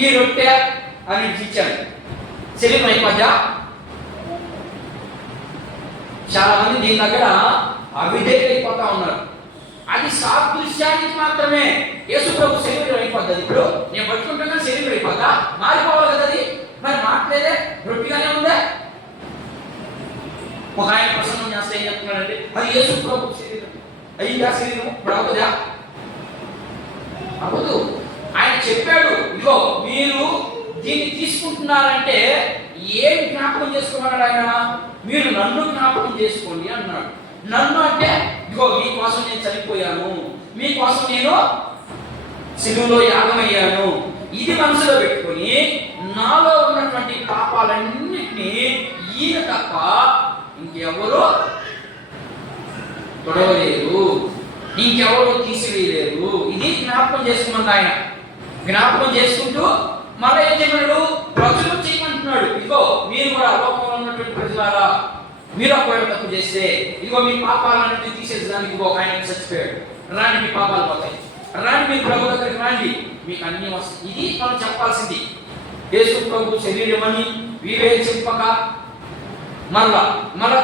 ఈ రొట్టె అని ఇచ్చాడు. శరీరం అయిపోద్దా? చాలా మంది దీని దగ్గర అవిధేయులైపోతా ఉన్నారు. అది సాదృశ్యానికి మాత్రమే. యేసు ప్రభు శరీరం అయిపోద్ది. ఇప్పుడు నేను పట్టుకుంటున్నా శరీరం అయిపోద్దా? మారిపోవాలి కదా అది. మరి మాట్లేదే, రొట్టిగానే ఉందే. ఒక ఆయన ప్రసంగం చేస్తే ఏం చెప్తున్నాడంటే అది యేసు ప్రభు శరీరం అయ్యిందా? శరీరం ఇప్పుడు అవ్వదా? అవ్వదు. ఆయన చెప్పాడు, ఇదిగో మీరు దీన్ని తీసుకుంటున్నారంటే ఏం జ్ఞాపకం చేసుకున్నాడు ఆయన? మీరు నన్ను జ్ఞాపకం చేసుకోండి అన్నాడు. నన్ను అంటే ఇదిగో మీకోసం నేను చనిపోయాను, మీకోసం నేను శిలువలో యాగమయ్యాను. ఇది మనసులో పెట్టుకొని నాలో ఉన్నటువంటి పాపాలన్నింటినీ ఈయన తప్ప ఇంకెవరూ తొడవలేరు. ఇంకెవరో తీసివేయలేరు. ఇది జ్ఞాపకం చేసుకున్నాడు ఆయన. జ్ఞాపకం చేసుకుంటూ మళ్ళీ ఏం చేయమన్నాడు? ప్రజలు చేయమంటున్నాడు. ఇదిగో మీరు కూడా లోకంలో ఉన్నటువంటి ప్రజలారా, మీరు ఒకవేళ తప్పు చేస్తే ఇదిగో మీ పాపాలన్నింటినీ తీసేసేదానికి ఇదిగో ఆయన చచ్చిపోయాడు. రాండి, మీ పాపాలు పోతాయి. రాండి, మీ ప్రభు దగ్గరికి రండి, మీకు అన్ని వస్తాయి. ఇది మనం చెప్పాల్సింది. యేసు ప్రభు శరీరం అని వివేచింపక మళ్ళా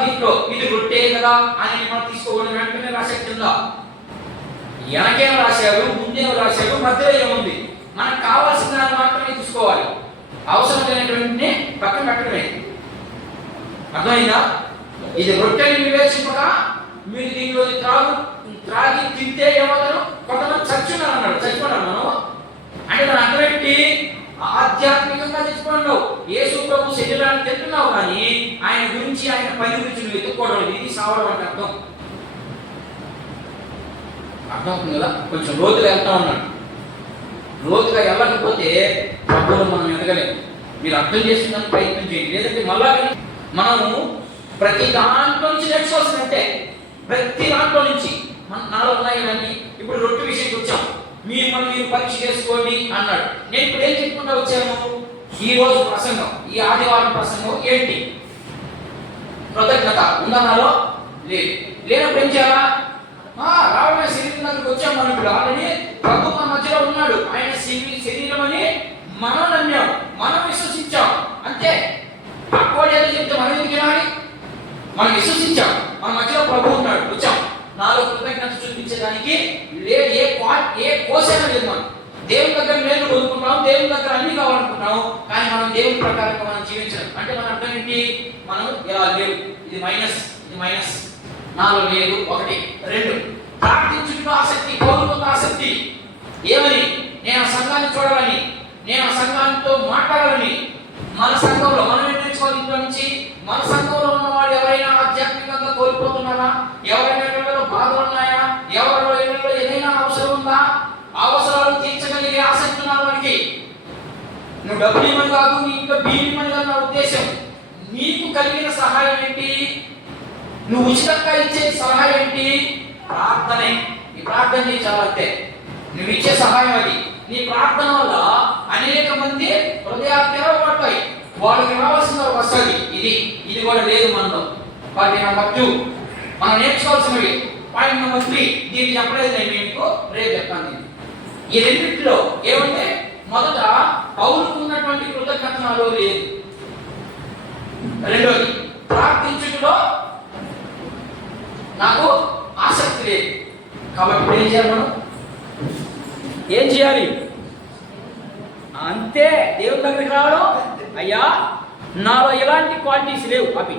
దీంట్లో ఇది రొట్టే కదా అని మనం తీసుకోవడం వెంటనే రాసే కింద వెనకేమో రాశారు, ముందేమో రాశారు, మధ్యలో ఏముంది? మనకు కావాల్సిన దాన్ని మాత్రమే తీసుకోవాలి. అవసరం లేనటువంటి పక్కన పెట్టడమే. అర్థమైందా? ఇది రొట్టెని వివేచింపక మీరు దీనిలో త్రాగి తింటే ఏమవుతారు? కొంతమంది చచ్చున్నారు అన్నాడు. చచ్చిపోయినారు మనం అంటే దాని అర్థం ఏంటి? ఆధ్యాత్మికంగా చచ్చిపోయినావు. యేసు ప్రభు శరీరాన్ని తింటున్నావు, కానీ ఆయన గురించి, ఆయన పని గురించి నువ్వు ఎత్తుకోవడం, ఇది సావడం అంటే అర్థం. అర్థమవుతుంది కదా? కొంచెం లోతుగా వెళ్తా ఉన్నాడు. లోతుగా వెళ్ళకపోతే ప్రభువును మనం ఎదగలేము. మీరు అర్థం చేసుకున్నాను ప్రయత్నం చేయండి. లేదంటే మళ్ళా మనము ప్రతి దాంట్లో నుంచి నేర్చుకోవాల్సిందంటే, ప్రతి దాంట్లో నుంచి నాలో ఉన్నాయని. ఇప్పుడు రొట్టె విషయంకి వచ్చాం. మీరు పరీక్ష చేసుకోండి అన్నాడు. నేను ఇప్పుడు ఏం చెప్పుకుంటూ వచ్చాను? ఈ రోజు ప్రసంగం, ఈ ఆదివారం ప్రసంగం ఏంటి? కృతజ్ఞత ఉందా నాలో? లేదు. లేనప్పుడు ఏం చేయాలా? రావణ శరీరం దగ్గరికి వచ్చాం. మనం ఇప్పుడు ఆల్రెడీ ప్రభు మన మధ్యలో ఉన్నాడు. ఆయన శరీరం అని మనం నమ్మాం, మనం విశ్వసించాం. అంతే. అక్కడ చెప్తే మనం ఎందుకు వినాలి? మనం విశ్వసించాం, మన మధ్యలో ప్రభు ఉన్నాడు, వచ్చాం. నాలో కృతజ్ఞత చూపించడానికి లేదు. ఏ కోసైనా లేదు. మనం దేవుని దగ్గర మేలు కోరుకుంటాం, దేవుని దగ్గర అన్ని కావాలనుకుంటాం, కానీ మనం దేవుని ప్రకారంగా మనం జీవించడం అంటే మన అర్థం ఏంటి? మనం ఇలా లేవు. ఇది మైనస్. నాలో లేదు. 1 2 ప్రార్థించుటకు ఆసక్తి, పౌరులకు ఆసక్తి. ఏమని? నేను ఆ సంఘాన్ని చూడాలని, నేను ఆ సంఘంతో మాట్లాడాలని. మన సంఘంలో మనం ఏం నేర్చుకోవాలి? ఇంట్లో నుంచి మన సంఘంలో ఉన్నవాడు ఎవరైనా ఆధ్యాత్మికంగా కోల్పోతున్నారా? ఎవరైనా బాధలు ఉన్నాయా? ఎవరిలో ఏదైనా అవసరం ఉందా? అవసరాలు తీర్చగలిగే ఆసక్తి ఉన్న వాడికి నువ్వు డబ్బులు ఇవ్వని కాదు, నీ ఇంకా బియ్యం ఇవ్వని కాదు. నా ఉద్దేశం, నీకు కలిగిన సహాయం ఏంటి? నువ్వు ఉచితంగా ఇచ్చే సహాయం ఏంటి? ప్రార్థనే. నీ ప్రార్థన చేయాలంటే నువ్వు ఇచ్చే సహాయం అది. నీ ప్రార్థన వల్ల అనేక మంది హృదయాలు తెరవబడతాయి. వాళ్ళకి రావాల్సిన వస్తుంది. ఇది కూడా లేదు మనలో. వాటి నెంబర్ 2 మనం నేర్చుకోవాల్సినవి. పాయింట్ నెంబర్ 3 దీనికి చెప్పలేదు, నేను మీకు రేపు చెప్తాను. ఈ రెండింటిలో ఏమంటే, మొదట పౌలుకు ఉన్నటువంటి కృతజ్ఞత నాలో లేదు. రెండోది, ప్రార్థించుటలో నాకు ఆసక్తి లేదు. కాబట్టి ఇప్పుడు ఏం చేయాలి? మనం ఏం చేయాలి? అంతే. దేవుని దగ్గరికి రావడం, అయ్యా నాలో ఎలాంటి క్వాలిటీస్ లేవు, అవి